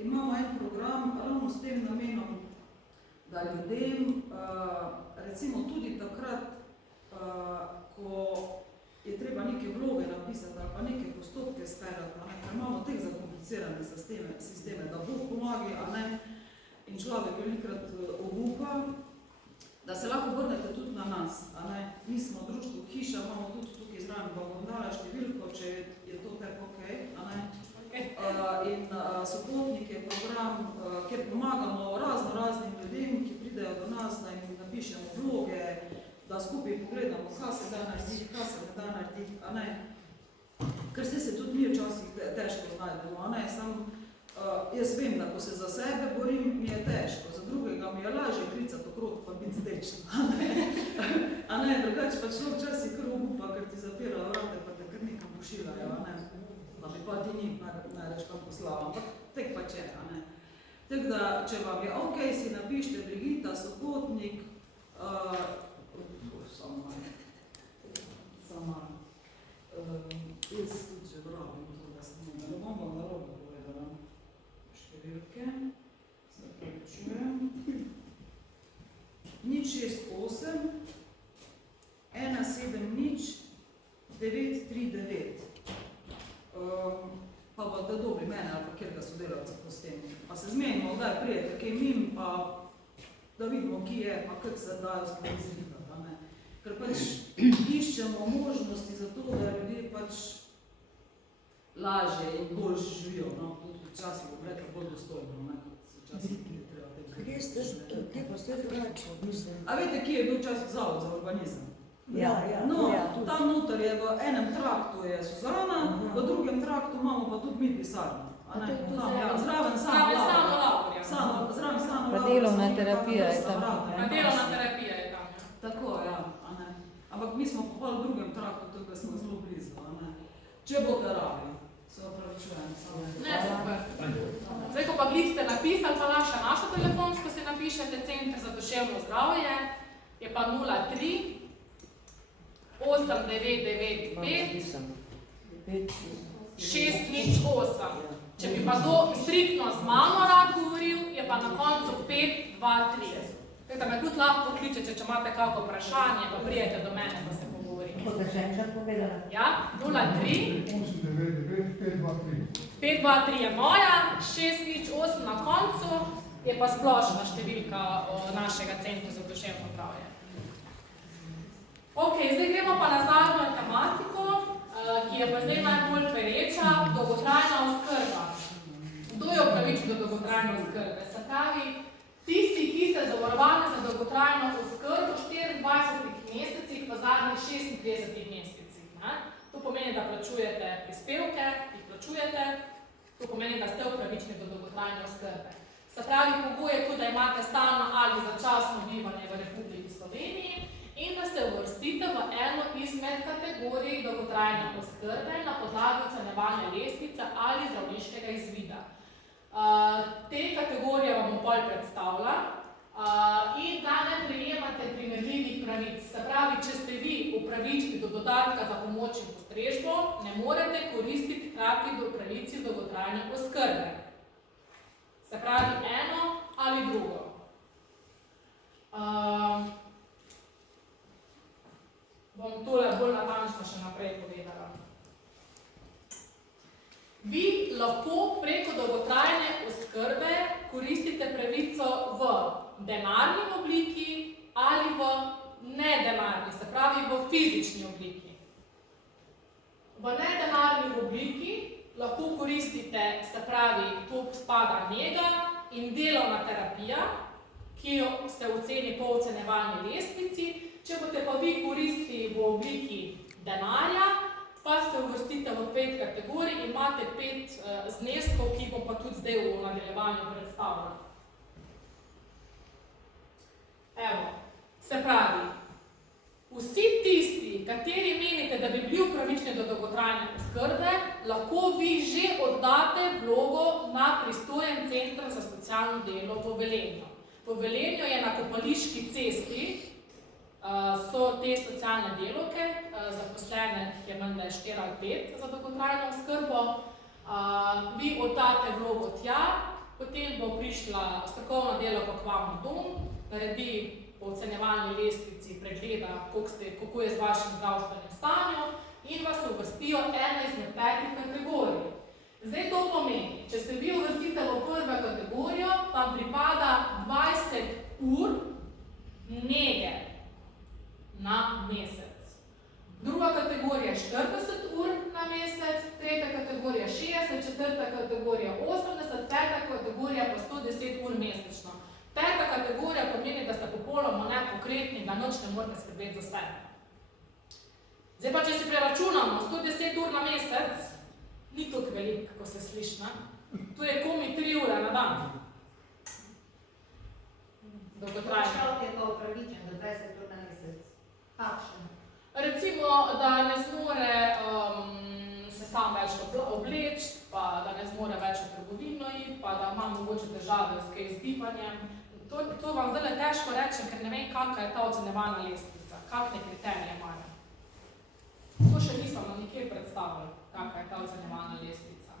imamo en program ravno s tem namenom, da ljudem, recimo tudi takrat, ko je treba neke vloge napisati ali pa neke postopke sperati, ker imamo teh zakomplicirane sisteme, da Bog pomagi, in človek velikrat obupa, da se lahko obrnete tudi na nas. Mi smo v društvu Hiša, imamo tudi tukaj zraven, pa bom dala številko, če je to tako okej. In Sopotnik je program, kjer pomagamo raznim ljudem, ki pridejo do nas, da jim napišemo vloge, da skupaj pogledamo, kaj se da narediti, kaj se ne da narediti. Ker se tudi mi včasih težko znajdemo. Jaz vem, da ko se za sebe borim, mi je težko, za drugega mi je lažje klicati okrog, pa biti tečna. Drugače pa človek včasih kar obupa, ker ti zapirajo vrate, pa te kar nekam pošiljajo. Pa bi pa ti njih najdeš kam poslala, ampak tek pa če. Tako da, če vam je okej, si napište Brigita, Sopotnik, sama, jaz tudi že vravim to, da sem ne bom vam narobe povedala številke, se prečujem. 068 170 939. Pa bodo dobri mene ali pa kjerga sodelavca po s tem. Pa se zmenimo, kdaj prijete, kaj mim, pa da vidimo, ki je, pa kako se dajo sploh izrikati. Ker pač iščemo možnosti za to, da ljudje pač lažje in boljše živijo. Tudi včasih bom rekla bolj dostojno, kot se včasih treba te vzeti. Kje ste, kje pa ste drugače, mislim? A veste, kje je bil včasih zavod za urbanizem? Ja, tam noter je v enem traktu je Suzana, v drugem traktu imamo pa tudi mi pisarno. Zraven Samo Laurja. Pa delovna terapija je tam. Pa delovna terapija je tam. Tako, ja. Ampak mi smo pa v drugem traktu, tako da smo zelo blizu. Če boste rabili, se opravičujem. Ne, super. Zdaj, ko pa glih ste napisali, pa našo telefonsko si napišete Center za duševno zdravje, je pa 03 8995 608. Če bi pa to striktno z mano rad govoril, je pa na koncu 523. Tako da me tudi lahko pokličete, če imate kako vprašanje, pa prijete do mene, pa se pogovorimo. Boste še enkrat povedala? Ja, 03 899 523. 523 je moja, 608 na koncu, je pa splošna številka našega Centra za duševno zdravje. Ok, zdaj gremo pa na zadnjo tematiko, ki je pa zdaj najbolj pereča, dolgotrajna oskrba. Kdo je upravičen do dolgotrajne oskrbe? Se pravi, tisti, ki ste zavarovani za dolgotrajno oskrbo v 24 mesecih v zadnjih 36 mesecih. To pomeni, da plačujete prispevke, jih plačujete, to pomeni, da ste upravičeni do dolgotrajne oskrbe. Se pravi, pogoj je tudi, da imate stalno ali začasno bivanje v Republiki Sloveniji in da se uvrstite v eno izmed kategorij dolgotrajne oskrbe na podlagi ocenjevalne lestvice ali zdravniškega izvida. Te kategorije vam bom bolj predstavila in da ne prejemate primerljivih pravic. Se pravi, če ste vi upravičeni do dodatka za pomoč in postrežbo, ne morete koristiti hkrati do pravici dolgotrajne oskrbe. Se pravi, eno ali drugo. Bom tole bolj natančno še naprej povedala. Vi lahko preko dolgotrajne oskrbe koristite pravico v denarni obliki ali v nedenarni, se pravi v fizični obliki. V nedenarni obliki lahko koristite, se pravi, tu spada nega in delovna terapija, ki jo se oceni po ocenjevalni lestvici. Če boste pa vi koristili v obliki denarja, pa se uvrstite v 5 kategorij in imate 5 zneskov, ki bom pa tudi zdaj v nadaljevanju predstavila. Evo, se pravi, vsi tisti, kateri menite, da bi bili upravičeni do dolgotrajne oskrbe, lahko vi že oddate vlogo na pristojen center za socialno delo v Velenju. V Velenju je na Kopališki cesti, so te socialne delavke, zaposlene je menda 4 ali 5 za dolgotrajno oskrbo. Vi oddate vlogo tja, potem bo prišla strokovna delavka k vam v dom, naredi po ocenjevalni lestvici pregleda, kako je z vašim zdravstvenim stanjem in vas uvrstijo ena izmed 5 kategorij. Zdaj to pomeni, če se vi uvrstite v prvo kategorijo, vam pripada 20 ur nege na mesec. Druga kategorija 40 ur na mesec, tretja kategorija 60, četrta kategorija 80, peta kategorija pa 110 ur mesečno. Peta kategorija pomeni, da ste popolnoma nepokretni, da nič ne morate skrbeti za sebe. Zdaj pa, če si preračunamo 110 ur na mesec, ni toliko veliko, kako se sliši, ne? To je komi 3 ure na dan. Dolgotrajno. Človek je pa upravičen do 20 ur na mesec. Kakšen? Recimo, da ne zmore se sam več obleči, pa da ne zmore več v trgovino iti, pa da ima mogoče težave s kaj zbivanjem. To vam zdaj težko rečem, ker ne vem, kakva je ta ocenjevalna lestvica, kakšne kriterije imajo. To še nisem nikjer predstavila, kakva je ta ocenjevalna lestvica.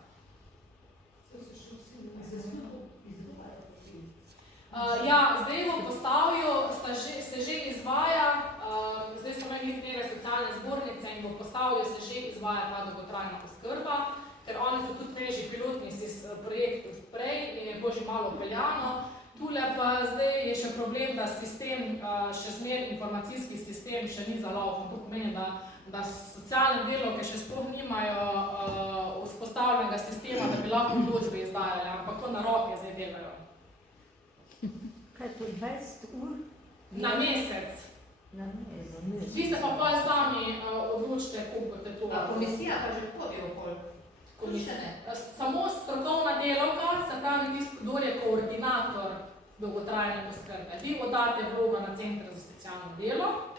Ja, zdaj v Posavju se že izvaja, zdaj smo imeli nekatere socialne zbornice in v Posavju se že izvaja ta dolgotrajna oskrba, ker oni so tudi težji pilotni projekt prej in je bilo že malo peljano. Tule pa zdaj je še problem, da sistem, še zmer informacijski sistem še ni zalaufen. To pomeni, da socialne delavke še sploh nimajo vzpostavljenega sistema, da bi lahko odločbe izdajali, ampak to na roke zdaj delajo. Kaj to 20 ur? Na mesec. Na mesec. Vi se pa pol sami odločite, koliko boste to. Komisija pa že vhodi okoli. Samo strokovna delavka, se pravi tisti, kdo je koordinator dolgotrajne oskrbe. Vi oddate vlogo na center za socialno delo,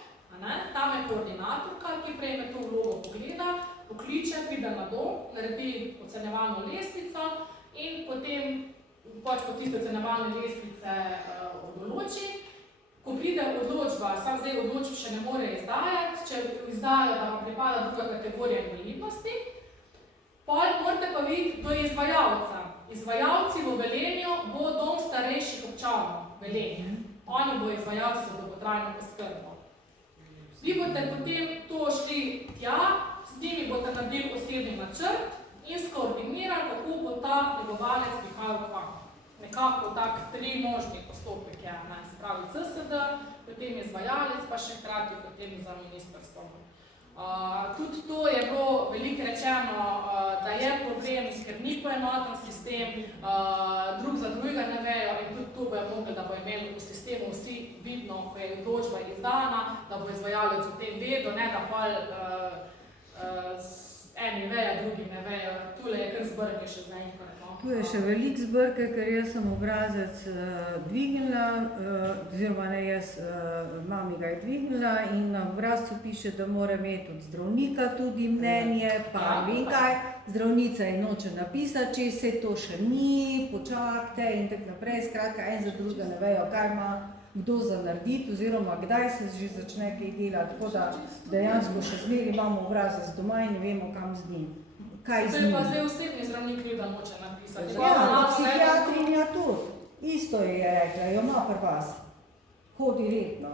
tam je koordinatorka, ki prejme to vlogo pogleda, pokliče, pride na dom, naredi ocenjevalno lestvico in potem pač po tiste ocenjevalne lestvice določi. Ko pride odločba, sam zdaj odločb še ne more izdajati, če izdajo, da vam pripada druga kategorija invalidnosti, pol morate pa videti do izvajalca. Izvajalci v Velenju bo dom starejših občanov Velenje. Oni bo izvajalci za dolgotrajno oskrbo. Vi boste potem to šli tja, s njimi boste naredili osebni načrt in skoordinirali, kako bo ta negovalec prihajal k vam. Nekako tak 3 možni postopek je, se pravi CSD, potem izvajalec, pa še hkrati potem za ministrstvom. Tudi to je bilo veliko rečeno, da je problem, ker ni poenoten sistem, drug za drugega ne vejo in tudi to bojo mogli, da bo imeli v sistemu vsi vidno, ko je odločba izdana, da bo izvajalec o tem vedel, ne da pol eni vejo, drugi ne vejo. Tule je kar zbrke še zaenkrat, no. Tu je še velik zbrke, ker jaz sem obrazec dvignila, oziroma ne jaz, mami ga je dvignila in na obrazcu piše, da mora imeti od zdravnika tudi mnenje, pa vem kaj, zdravnica je noče napisati, če se to še ni, počakajte in tako naprej, skratka en za druga ne vejo, kaj ima kdo za narediti, oziroma kdaj se že začne kaj delati, tako da dejansko še zmeraj imamo obrazec doma in ne vemo, kam z njim. Kaj z To je njim? pa zdaj osebni zdravnik ljuda noče napisati. Ja, psihiatrinja tudi. Isto je rekla, jo ima pri vas. Hodi redno.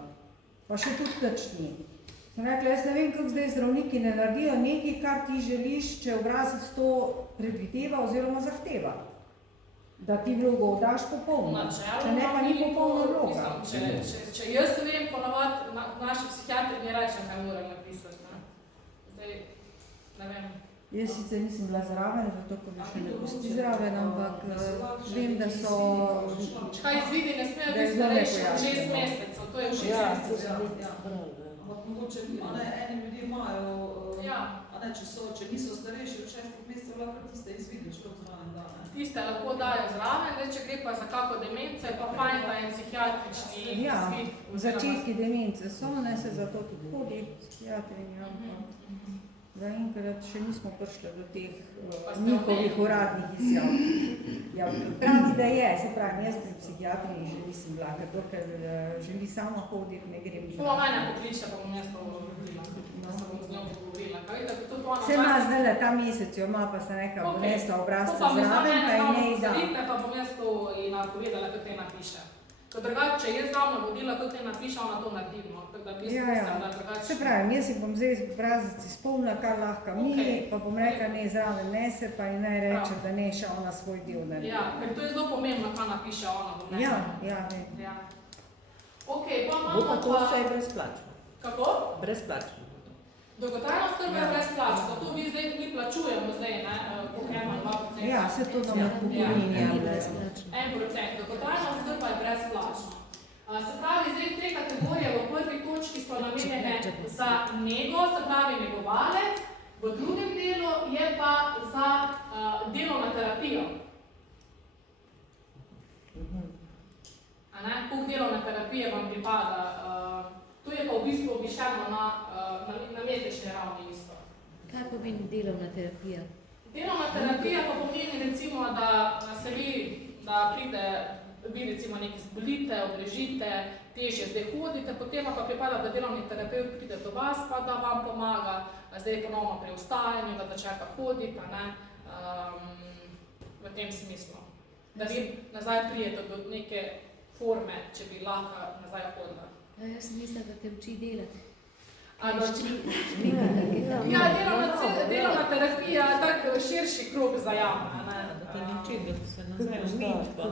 Pa še tudi nič ni. Sem rekla, jaz ne vem, kako zdaj zdravniki ne naredijo nekaj, kar ti želiš, če obrazec to predvideva oziroma zahteva. Da ti vlogo oddaš popolno. Če ne, pa ni popolna vloga. Če jaz vem, ponavadi naši psihiatri mi rečem, kaj moram napisati. Zdaj, ne vem. Jaz sicer nisem bila zraven, zato ko me še ne pusti zraven, ampak vem, da so... Kaj izvidi, ne smejo biti starejši od 6 mesecev, to je v 6 mesecev. Ampak mogoče eni ljudje imajo, če niso starejši od 6 mesecev, lahko tiste izvidi šlo zraven, da ne. Tiste lahko dajo zraven, če gre pa za kako demenco, je pa fajn, da je psihiatrični izvid. Ja, začetki demence so, ne se zato tudi hodi psihiatrinja. Zaenkrat še nismo prišli do teh njihovih uradnih izjav. Ja, pravi, da je, se pravi, jaz pri psihiatriji že nisem bila, ker želi sama hoditi, ne grem. To mene pokliče, pa bom jaz to govorila, da se bom z njo pogovorila. Se ima zdaj ta mesec, jo ima pa se neka bolesta obrazca zraven, pa je ne da. Pa bom jaz to in povedala, kako te napiše. Ko drugače, če jaz dam navodila, kako te napiše, ona to naredimo. Se pravi, jaz si bom zdaj obrazec izpolnila, kar lahko mi, pa bom rekla, ne zraven nese, pa in naj reče, da ne še ona svoj del naredi. Ja, ker to je zelo pomembno, kaj napiše ona. Ja, ne. Ok, pa imamo pa... Bo pa to vse brezplačno. Kako? Brezplačno. Dolgotrajna oskrba je brezplačna, to vi zdaj mi plačujemo zdaj, ne, po 1,2%. Ja, se to da med pokojninami. 1%. Dolgotrajna oskrba je brezplačna. Se pravi, zdaj te kategorije v prvi točki so namenjene za nego, se pravi negovalec, v drugem delu je pa za delovna terapijo. Koliko delovne terapije vam pripada? To je pa v bistvu obiščeno na mesečni ravni isto. Kaj pomeni delovna terapija? Delovna terapija pa pomeni recimo, da se da pride, vi recimo nekaj zbolite, obležite, težje zdaj hodite, potem pa pripada, da delovni terapevt pride do vas, pa da vam pomaga zdaj ponovno pri vstajanju, da čaka hoditi, v tem smislu. Da vi nazaj prijete do neke forme, če bi lahko nazaj hodila. Jaz sem mislila, da te uči delati. Ja, delovna terapija je tak širši krog zajame. Da te nauči, da se nazaj umiti pa.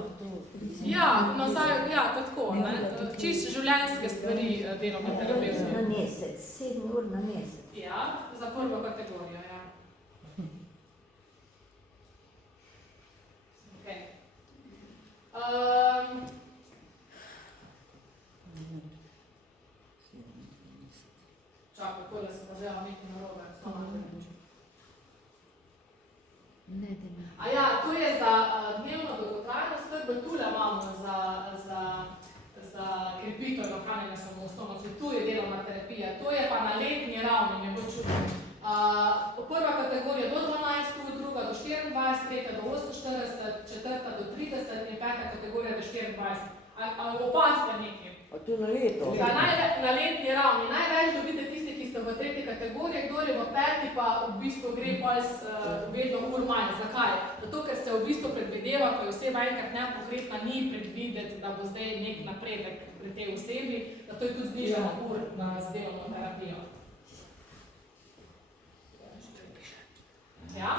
Ja, nazaj, ja, tako. Čisto življenjske stvari delovna terapija. Na mesec, 7 ur na mesec. Ja, za prvo kategorijo, ja. Okay. Čakaj, kako da se pa vzela nekaj narobe. Ne, tema. Ja, to je za dnevno dolgotrajno oskrbo, tule imamo za krepitev in ohranjanje samostojnosti. Tu je delovna terapija, to je pa na letni ravni, ne bo čudno. Prva kategorija do 12 ur, druga do 24, tretja do 48, četrta do 30 in peta kategorija do 24. Ali opazite nekaj? A to na leto? Na letni ravni. Največ dobite tisti, ki ste v tretji kategoriji, kdo je v peti, pa v bistvu gre pa vedno ur manj. Zakaj? Zato, ker se v bistvu predvideva, ko je oseba enkrat nepokretna, ni predvideti, da bo zdaj nek napredek pri tej osebi, da to je tudi znižano ur za delovno terapijo. Ja?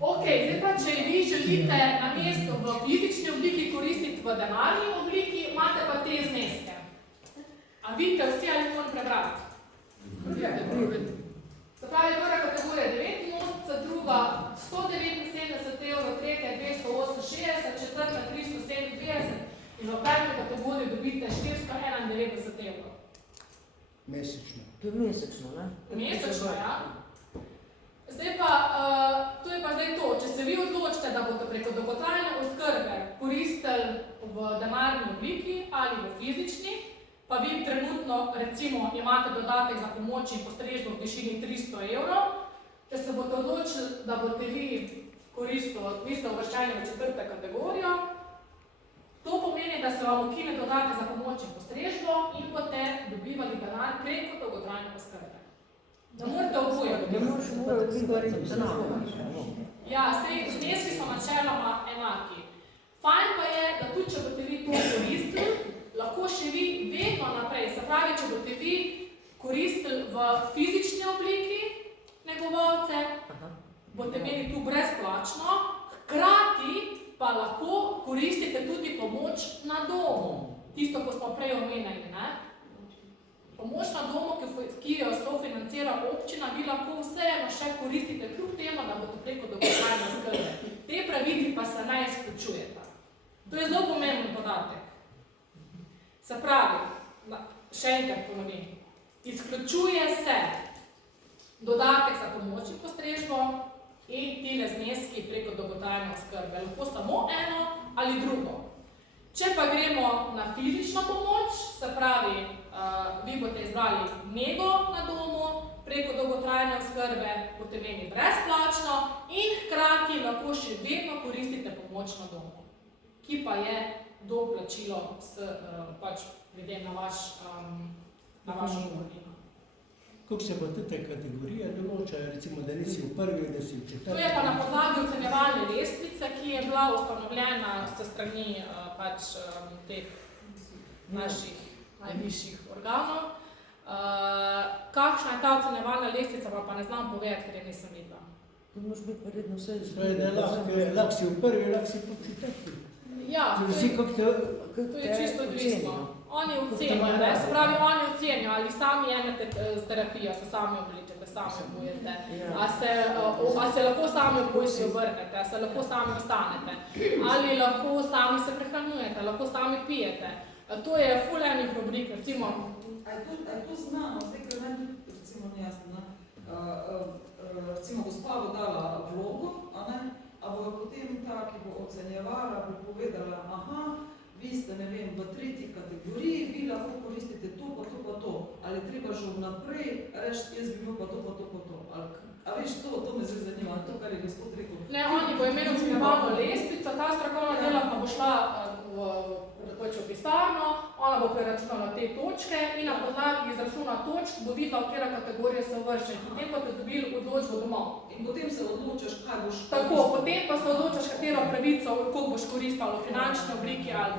Ok, zdaj pa, če vi želite namesto v fizični obliki koristiti v denarni obliki, imate pa te zneske. A vidite vsi, ali moram prebrati? Se pravi, prva kategorija 89, druga 179 evrov, tretja 268, četrta 357 in v peti kategoriji dobite 491 evrov. Mesečno. To je mesečno, ne? Mesečno, ja. Zdaj pa, to je pa zdaj to, če se vi odločite, da boste preko dolgotrajne oskrbe koristili v denarni obliki ali v fizični, pa vi trenutno recimo imate dodatek za pomoč in postrežbo v višini 300 evrov, če se boste odločili, da boste vi koristili, vi ste uvrščeni v 4. kategorijo, to pomeni, da se vam ukine dodatek za pomoč in postrežbo in boste dobivali denar preko dolgotrajne oskrbe. Da morate oboje dobivati. Ja, zneski so načeloma enaki. Fajn pa je, da tudi če boste vi to koristili, lahko še vi vedno naprej, se pravi, če boste vi koristili v fizični obliki negovalce, boste imeli tu brezplačno, hkrati pa lahko koristite tudi pomoč na domu. Tisto, ko smo prej omenjali, ne? Pomoč na domu, ki jo sofinancira občina, vi lahko vseeno še koristite kljub temu, da boste preko dolgotrajne oskrbe. Te pravici pa se ne izključujeta. To je zelo pomemben podatek. Se pravi, še enkrat ponovim, izključuje se dodatek za pomoč in postrežbo in tile zneski preko dolgotrajne oskrbe. Lahko samo eno ali drugo. Če pa gremo na fizično pomoč, se pravi, vi boste izbrali nego na domu, preko dolgotrajne oskrbe boste imeli brezplačno in hkrati lahko še vedno koristite pomoč na domu, ki pa je doplačilo pač glede na vašo domovino. Kako se pa te kategorije določajo, recimo, da nisi v prvi, da si v četrti? To je pa na podlagi ocenjevalne lestvice, ki je bila ustanovljena s strani pač teh naših najvišjih organov. Kakšna je ta ocenjevalna lestvica, pa ne znam povedati, ker je nisem videla. To moraš biti verjetno vse Spravi, da lahko si v prvi, lahko si po četrti. Ja, to je čisto odvisno. Oni ocenijo, ne? Se pravi, oni ocenijo, ali sami jemete z terapijo, se sami obličete, sami obujete, a se lahko sami v boljši obrnete, a se lahko sami ostanete, ali lahko sami se prehranjujete, lahko sami pijete. To je ful enih rubrik, recimo. A je to znano, zdaj, ker meni tudi, recimo, nejasno, recimo, gospa bo dala vlogo, a bo potem ta, ki bo ocenjevala, bo povedala, aha, vi ste, ne vem, v 3. kategoriji, vi lahko koristite to, pa to, pa to. Ali treba že vnaprej reči, jaz bi bil pa to, pa to, pa to. A veš, to me zdaj zanima, to, kar je gospod rekel. Ne, oni bo imeli ocenjevalno lestvico, ta strokovna dela pa bo šla v pisarno, ona bo preračunala te točke in na podlagi izračuna točk bo videla, v katero kategorijo se uvršča. Potem boste dobili odločbo domov. In potem se odločaš, kaj boš koristil. Tako, potem pa se odločaš, katero pravico, koliko boš koristil v finančni obliki ali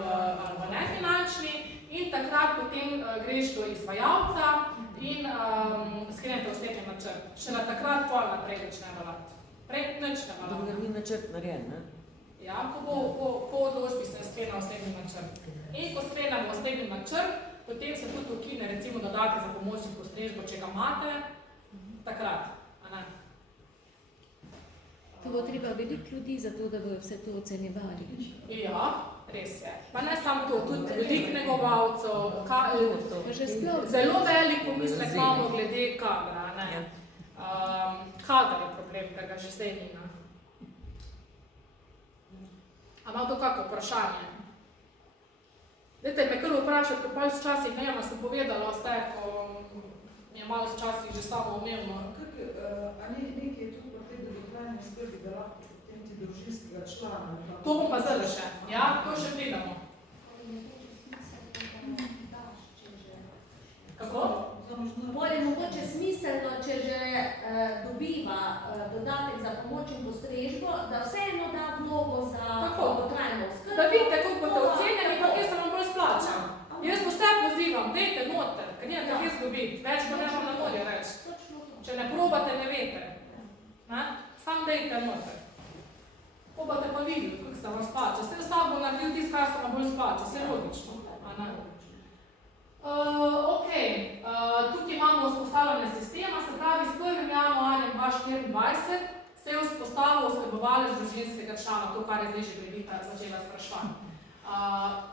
v nefinančni in takrat potem greš do izvajalca in sklenete osebni načrt. Šele takrat pol naprej začne veljati. Prej nič ne velja. Dobro, ni načrt narejen, ne? Ja, po odločbi se sklene osebni načrt. In ko sklenemo osebni načrt, potem se tudi ukine recimo dodatek za pomoč in postrežbo, če ga imate, takrat. To bo treba veliko ljudi za to, da bojo vse to ocenjevali. Ja, res je. Pa ne samo to, tudi veliko negovalcev, zelo velik pomislek imamo glede kadra. Kadar je problem, da ga že zdaj ni. A ima to kako vprašanje? Dajte me kar vprašati, ko pa včasih ne vem, sem povedala vse, ko mi je malo včasih že samo umevno. A nekaj tu po tej dolgotrajni oskrbi, da lahko potem ti družinskega člana? To bom pa zdaj še. Ja, to še pridemo. Kako? Bolje mogoče smiselno, če že dobiva dodatek za pomoč in postrežbo, da vseeno da vlogo za dolgotrajno oskrbo. Da vidite, kako boste ocenjeni, pa kje se vam bolj splača. Jaz vse pozivam, dejte noter, ker nimate kje zgubiti, več pa ne vam na morje reči. Če ne probate, ne vete. Sam dejte noter. Ko boste pa videli, kako se vam splača. Vse vsak bo naredil tisto, kar se vam bolj splača, vse je logično. Tukaj imamo vzpostavljanje sistema, se pravi, s 1. januarjem 2024 se je vzpostavilo oskrbovalec družinskega člana, to, kar je zdaj že Brigita začela spraševati.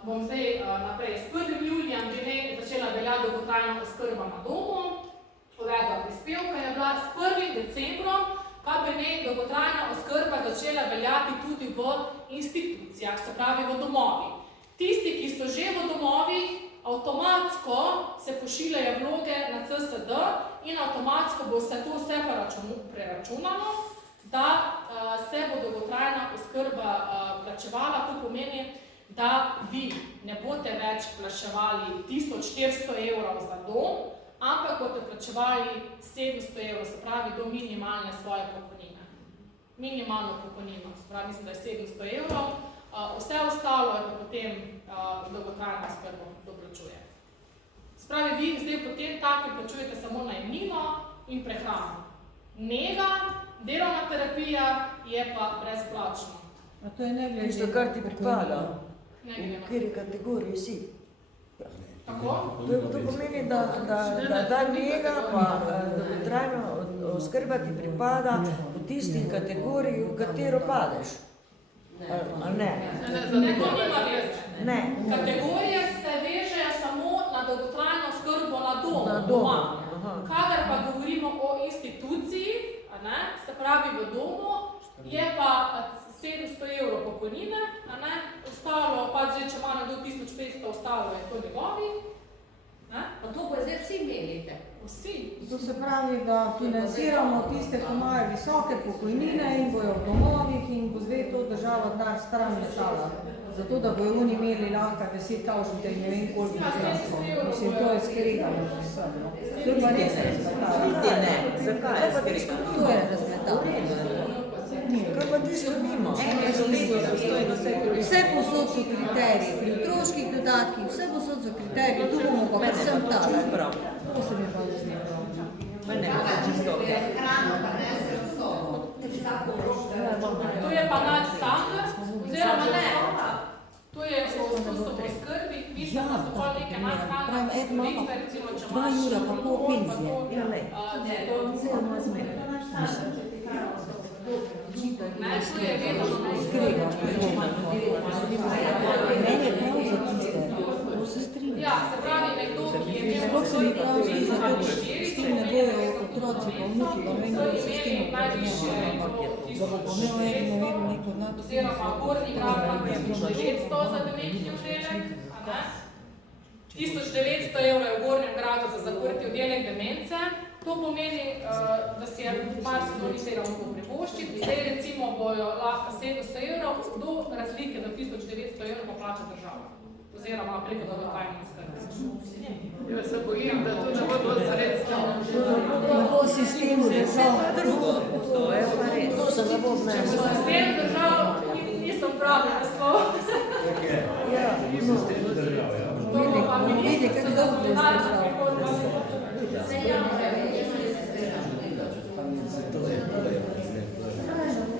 Bom zdaj naprej. S 1. julijem bi začela veljati dolgotrajna oskrba na domu, uvedba prispevka je bila s 1. decembrom pa bi naj dolgotrajna oskrba začela veljati tudi v institucijah, se pravi v domovih. Tisti, ki so že v domovih, avtomatsko se pošiljajo vloge na CSD in avtomatsko bo se to vse preračunano, da se bo dolgotrajna oskrba plačevala. To pomeni, da vi ne boste več plačevali 1400 evrov za dom, ampak boste plačevali 700 evrov, se pravi do minimalne svoje pokojnine. Minimalno pokojnino, se pravi, mislim, da je 700 evrov, vse ostalo je pa potem dolgotrajna oskrba doplačuje. Se pravi, vi zdaj potem tako plačujete samo najemnino in prehrano. Nega, delovna terapija je pa brezplačna. A to je ne glede. Tisto, kar ti pripada, V kateri kategoriji si. Tako? To pomeni, da njega pa dolgotrajna oskrba ti pripada v tisti kategoriji, v katero padeš. Ali ne? Ne, to nima veze. Ne. Kategorije se vežejo samo na dolgotrajno oskrbo na domu. Na domu. Kadar pa govorimo o instituciji, se pravi v domu, je pa 700 evrov pokojnine, ostalo, pa zdaj, če ima nekdo 1500, ostalo je to njegovi. Pa to bo zdaj vsi imeli. Vsi. To se pravi, da financiramo tiste, ki imajo visoke pokojnine in bojo v domovih in bo zdaj to država denar stran metala. Zato, da bojo oni imeli lahko 10 tavžite in ne vem koliko zdravstvo. Mislim, to je skregano z vsem. To je pa res razmetalo. Ne, zakaj je skregano? To je razmetalo. Kaj pa tisto nima? Vse posod so kriteriji, pri otroških dodatkih, vse posod so kriteriji, tu bomo pa kar sem tala. To se mi pa ne zdi prav. Pa ne, čisto. To je pa nadstandard, oziroma ne. To je v oskrbi, mislim, da so pol neke nadstandardne storitve, recimo, če imaš ne, to je vedno Meni je prav za tiste, to se strinja. Ja, se pravi, nekdo, ki je imel Sploh se mi prav zdi, zato s tem ne bojo otroci, pa vnuki, pa meni da se s tem najvišje oziroma gornji grad ima 1900 za dementni oddelek, 1900 evrov je v gornjem gradu za zaprti oddelek demence. To pomeni, da si je marsikdo ni tega mogel privoščiti. Zdaj recimo bojo lahko 700 evrov, do razlike do 1900 evrov pa plača država. Oziroma preko dolgotrajne oskrbe. Jaz se bojim, da to ne bo bilo sredstvo. Ne bo sistem zdržal. To je pa res. To se ne bo obneslo. Sistem zdržal, nisem pravi naslov. Ja, Vidi, kako dolgo bo zdržal.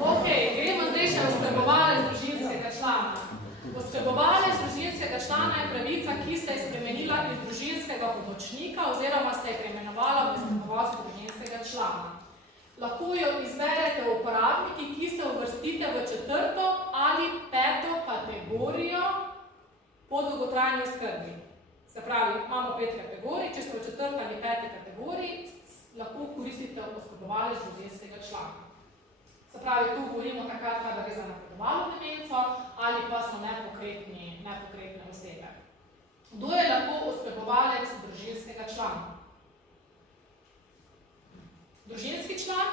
Ok, gremo zdaj še oskrbovalec družinskega člana. Oskrbovalec družinskega člana je pravica, ki se je spremenila iz družinskega pomočnika oziroma se je preimenovala v oskrbovalca družinskega člana. Lahko jo izberete uporabniki, ki se uvrstite v 4. ali 5. kategorijo po dolgotrajni oskrbi. Se pravi, imamo 5 kategorij, če ste v 4. ali 5. kategoriji, lahko koristite oskrbovalec družinskega člana. Se pravi, tu govorimo takrat, kada gre za napredovalno demenco ali pa so nepokretne osebe. Kdo je lahko oskrbovalec družinskega člana? Družinski član,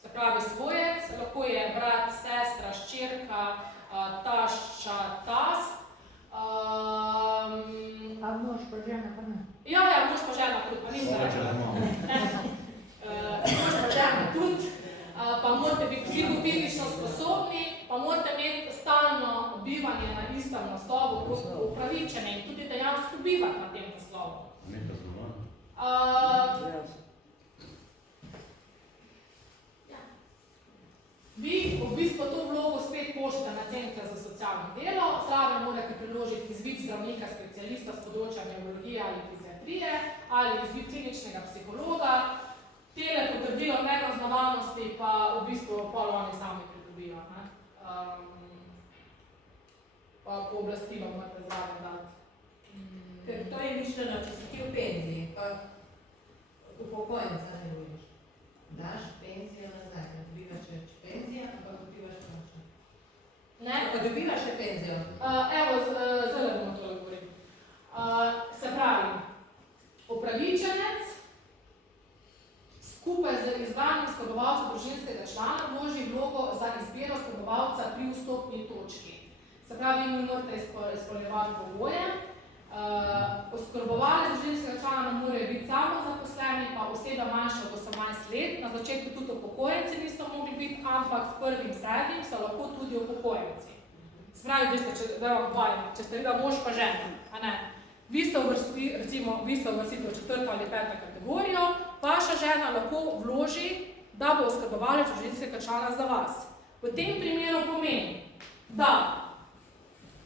se pravi svojec, lahko je brat, sestra, ščerka, tašča, tast. A mož pa žena pa ne? Ja, mož pa žena tudi, pa nisem rečela. Mož pa žena tudi, pa morate biti psihofizično sposobni, pa morate imeti stalno bivanje na istem naslovu kot upravičene in tudi dejansko bivati na tem naslovu. Vi v bistvu to vlogo spet pošljete na centre za socialno delo, zraven morate priložiti izvid zdravnika specialista s področja nevrologije ali fiziatrije ali izvid kliničnega psihologa. Tele potrdilo nepoznavanosti pa v bistvu pol oni sami pridobijo. Pa pooblastilo morate zraven dati. Ker to je mišljeno, če si ti v penziji, pa upokojenca ne bojiš. Daš penzijo na bi dobila še penzijo? Evo, zelo bomo tole govorili. Se pravi, upravičenec skupaj z izbranim oskrbovalcem družinskega člana vloži vlogo za izbiro oskrbovalca pri vstopni točki. Se pravi, vi morate izpolnjevati pogoje. Oskrbovalec družinskega člana mora biti samozaposleni, pa oseba manjša od 18 let. Na začetku tudi upokojenci niso mogli biti, ampak s 1.7. so lahko tudi upokojenci. Se pravi, če ste videli mož pa žena, a ne? Vi se uvrstite v 4. ali 5. kategorijo, vaša žena lahko vloži, da bo oskrbovalec družinskega člana za vas. V tem primeru pomeni, da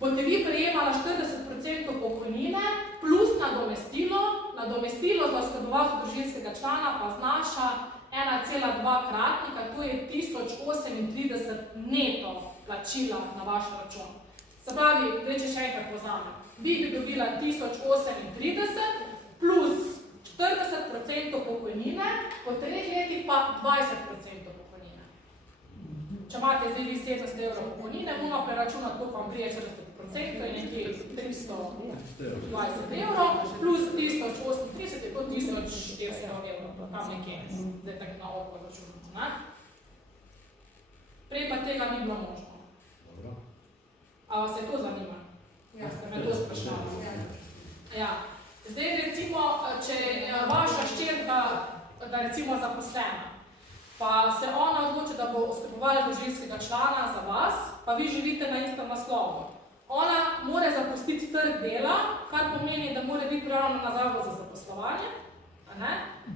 boste vi prejemala 40% pokojnine plus nadomestilo za oskrbovalca družinskega člana pa znaša 1,2 kratnika, to je 1038 neto plačila na vaš račun. Se pravi, če še enkrat povzamem, vi bi dobila 1038 plus 40% pokojnine, po 3 letih pa 20% pokojnine. Če imate zdaj vi 700 evrov pokojnine, bomo preračunati, koliko vam prije 40%, to je nekje 320 evrov, plus 1038 je to 1400 evrov, tam nekje, zdaj tako na oko računamo. Prej pa tega ni bilo možno. A vas je to zanima? Ja, ste me to sprašali. Ja. Zdaj recimo, če je vaša hčerka, da recimo zaposlena, pa se ona odloči, da bo oskrbovala družinskega člana za vas, pa vi živite na istem naslovu. Ona mora zapustiti trg dela, kar pomeni, da mora biti prijavljena na zavod za zaposlovanje,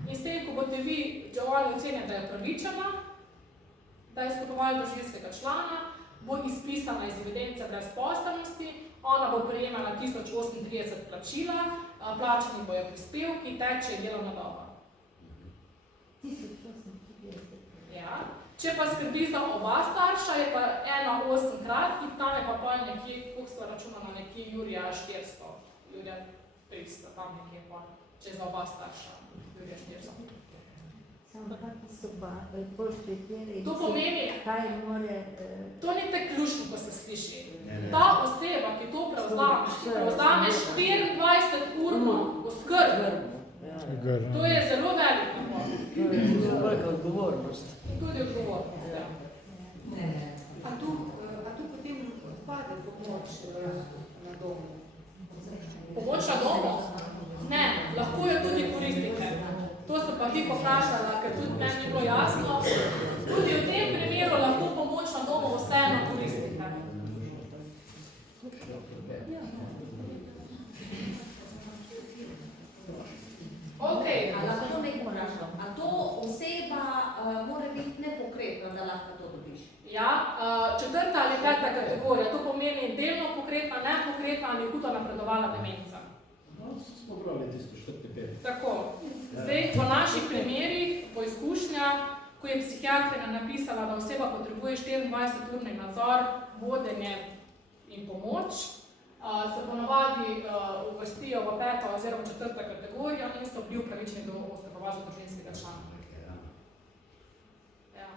in s tem, ko boste vi, če oni ocenjeni, da je pravičena, da je oskrbovala družinskega člana, bo izpisana iz evidence brezposelnosti, ona bo prejemala 1038 plačila, plačani bojo prispevki, teče delovna doba. 1038. Ja. Če pa skrbi za oba starša, je pa 1,8 kratnik, tam je pa pa nekje, koliko sta računala, nekje Jurija 400, Jurija 300, tam nekje pa, če za oba starša, Jurija 400. To pomeni, to ni tako ključno, ko se sliši. Ta oseba, ki to prevzame 24-urno oskrbo. To je zelo velik napor. To je zelo velika odgovornost. Tudi odgovornost, ja. A tu potem odpade pomoč na domu? Pomoč na domu? Ne, lahko jo tudi koristite. To so pa ti poprašala, ker tudi meni ni bilo jasno. Tudi v tem primeru lahko pomoč na domu vseeno koristite. Ok. A lahko nekaj vprašam. A to oseba mora biti nepokretna, da lahko to dobiš? Ja, 4. ali 5. kategorija. To pomeni delno pokretna, nepokretna ali hudo napredovala demenca. Smo brali tisto 4-5. Tako. Zdaj, po naših primerih, po izkušnjah, ko je psihiatrina napisala, da oseba potrebuje 24-urni nadzor, vodenje in pomoč, se ponovadi uvrstijo v 5. oziroma 4. kategorijo in so bili upravičeni do oskrbovalca družinskega člana. Ja.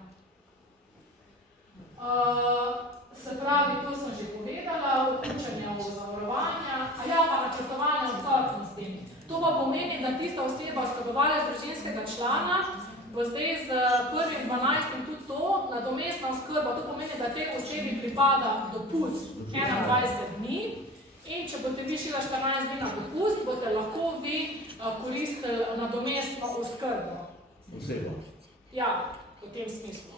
Se pravi, to sem že povedala, vključenje v zavarovanja, a ja, pa načrtovanje odsotnosti. To pa pomeni, da tista oseba oskrbovalec družinskega člana bo zdaj z 1.12. tudi to, nadomestna oskrba, to pomeni, da tej osebi pripada dopust 21 dni in če boste vi šila 14 dni na dopust, boste lahko vi koristili nadomestno oskrbo. Osebo? Ja, v tem smislu.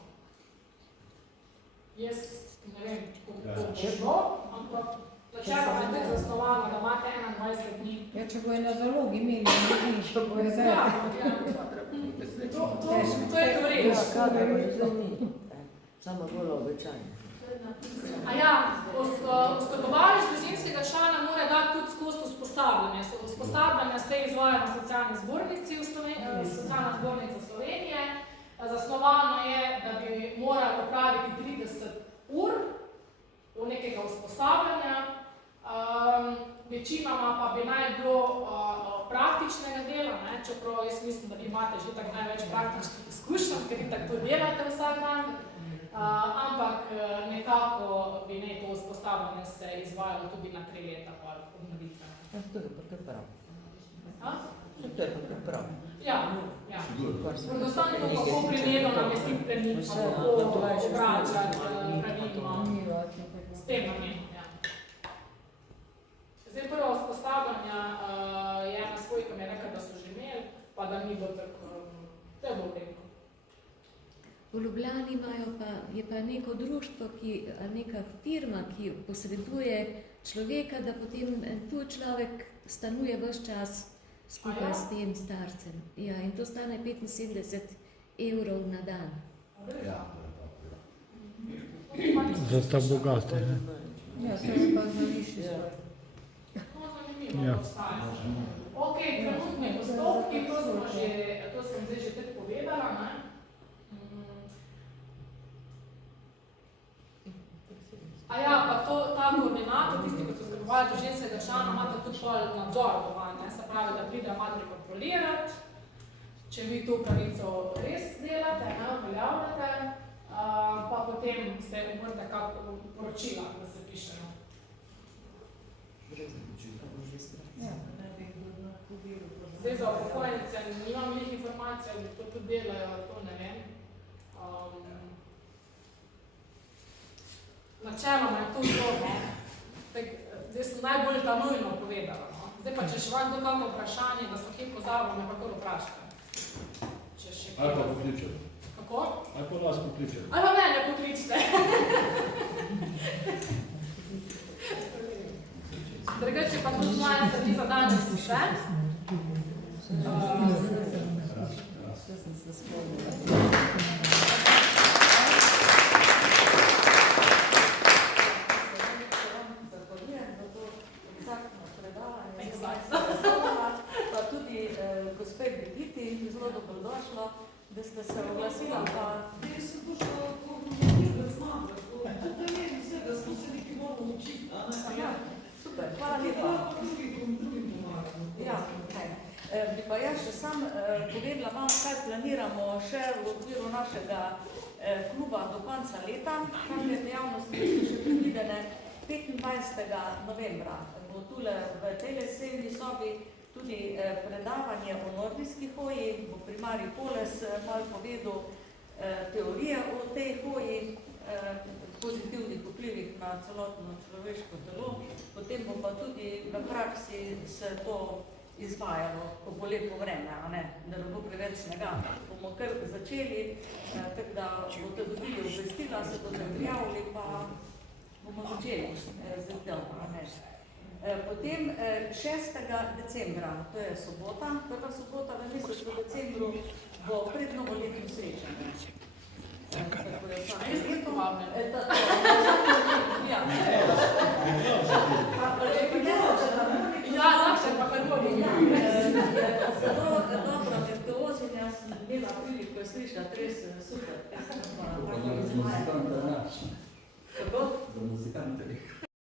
Jaz ne vem, kako bo, ampak načeloma je tako zasnovano, da imate 21 dni. Ja, če bojo na zalogi imeli, ne če bojo zdaj. Ja, to je teoretično. Ja, kaj da bojo zdaj ni. Samo bolj običajno. A ja, oskrbovalec družinskega člana mora dati tudi skozi usposabljanje. Usposabljanje se izvaja na socialni zbornici, socialna zbornica Slovenije. Zasnovano je, da bi morali opraviti 30 ur v nekega usposabljanja. Večinoma pa bi naj bilo praktičnega dela, čeprav jaz mislim, da vi imate že tako največ praktičnih izkušenj, ker vi tako delate vsak dan. ampak nekako bi ne to vzpostavljanje se izvajalo tudi na 3 leta pa obnovitve. To je pa kar prav. A? To je pa kar prav. Ja, ja. Predvsem to, kako primerno namestiti plenico, kako obračati pravilno. S tem namenom, ja. Zdaj prvo vzpostavljanja je ena svojka mi je rekla, da so že imeli, pa da ni bilo tako, to je bilo vredno. V Ljubljani je pa neko društvo, neka firma, ki posreduje človeka, da potem tuj človek stanuje ves čas skupaj s tem starcem. Ja, in to stane 75 € na dan. Za sta bogate, ne? Ja, to je pa za višji svoj. Ja. Ok, trenutni postopki, to sem zdaj že tudi povedala, ne? A ja, pa ta koordinator, tisti, ki so skrbovali družinskega člana, imate tudi nadzorovan, ne? Se pravi, da pride materi kontrolirati, če vi to pravico res delate, ne, uveljavljate, pa potem se umrte kako poročila, da se pišejo. Zdaj za upokojnice nimam njih informacij, ali to tudi delajo, to ne vem. Načeloma je to zelo, zdaj sem najbolj nujno povedala. No. Zdaj pa, če še vam kakšno vprašanje, da so kje pozabili, me pa kar vprašajte. Ali pa pokličete. Kako? Ali pa nas pokličete. Ali pa mene pokličite. Drugače pa to z moje strani za danes vse. Pa tudi gospe Brigiti, zelo dobrodošlo, da ste se oglasila. Jaz sem došla da znam, da ne vse, da smo se nekaj morali učiti. Super, hvala lepa. Ja, bi pa jaz še sam povedala vam, kaj planiramo še v okviru našega kluba do konca leta. Kakšne dejavnosti so še predvidene 25. novembra. Bo tule v tej sejni sobi tudi predavanje o nordijski hoji, bo primarij Poles malo povedal teorije o tej hoji, pozitivnih vplivih na celotno človeško telo, potem bo pa tudi v praksi se to izvajalo, ko bo lepo vreme, a ne, da ne bo preveč snega. Bomo kar začeli, tako da boste dobili obvestila, se boste prijavili, pa bomo začeli z delom, a ne. Potem 6. decembra, to je sobota, prva sobota v mesecu v decembru, bo pred novoletnim srečanjem. Zelo dobro virtuozinja sem imela priliko slišati, res super. To pa da muzikante naš. Kako? Da muzikante.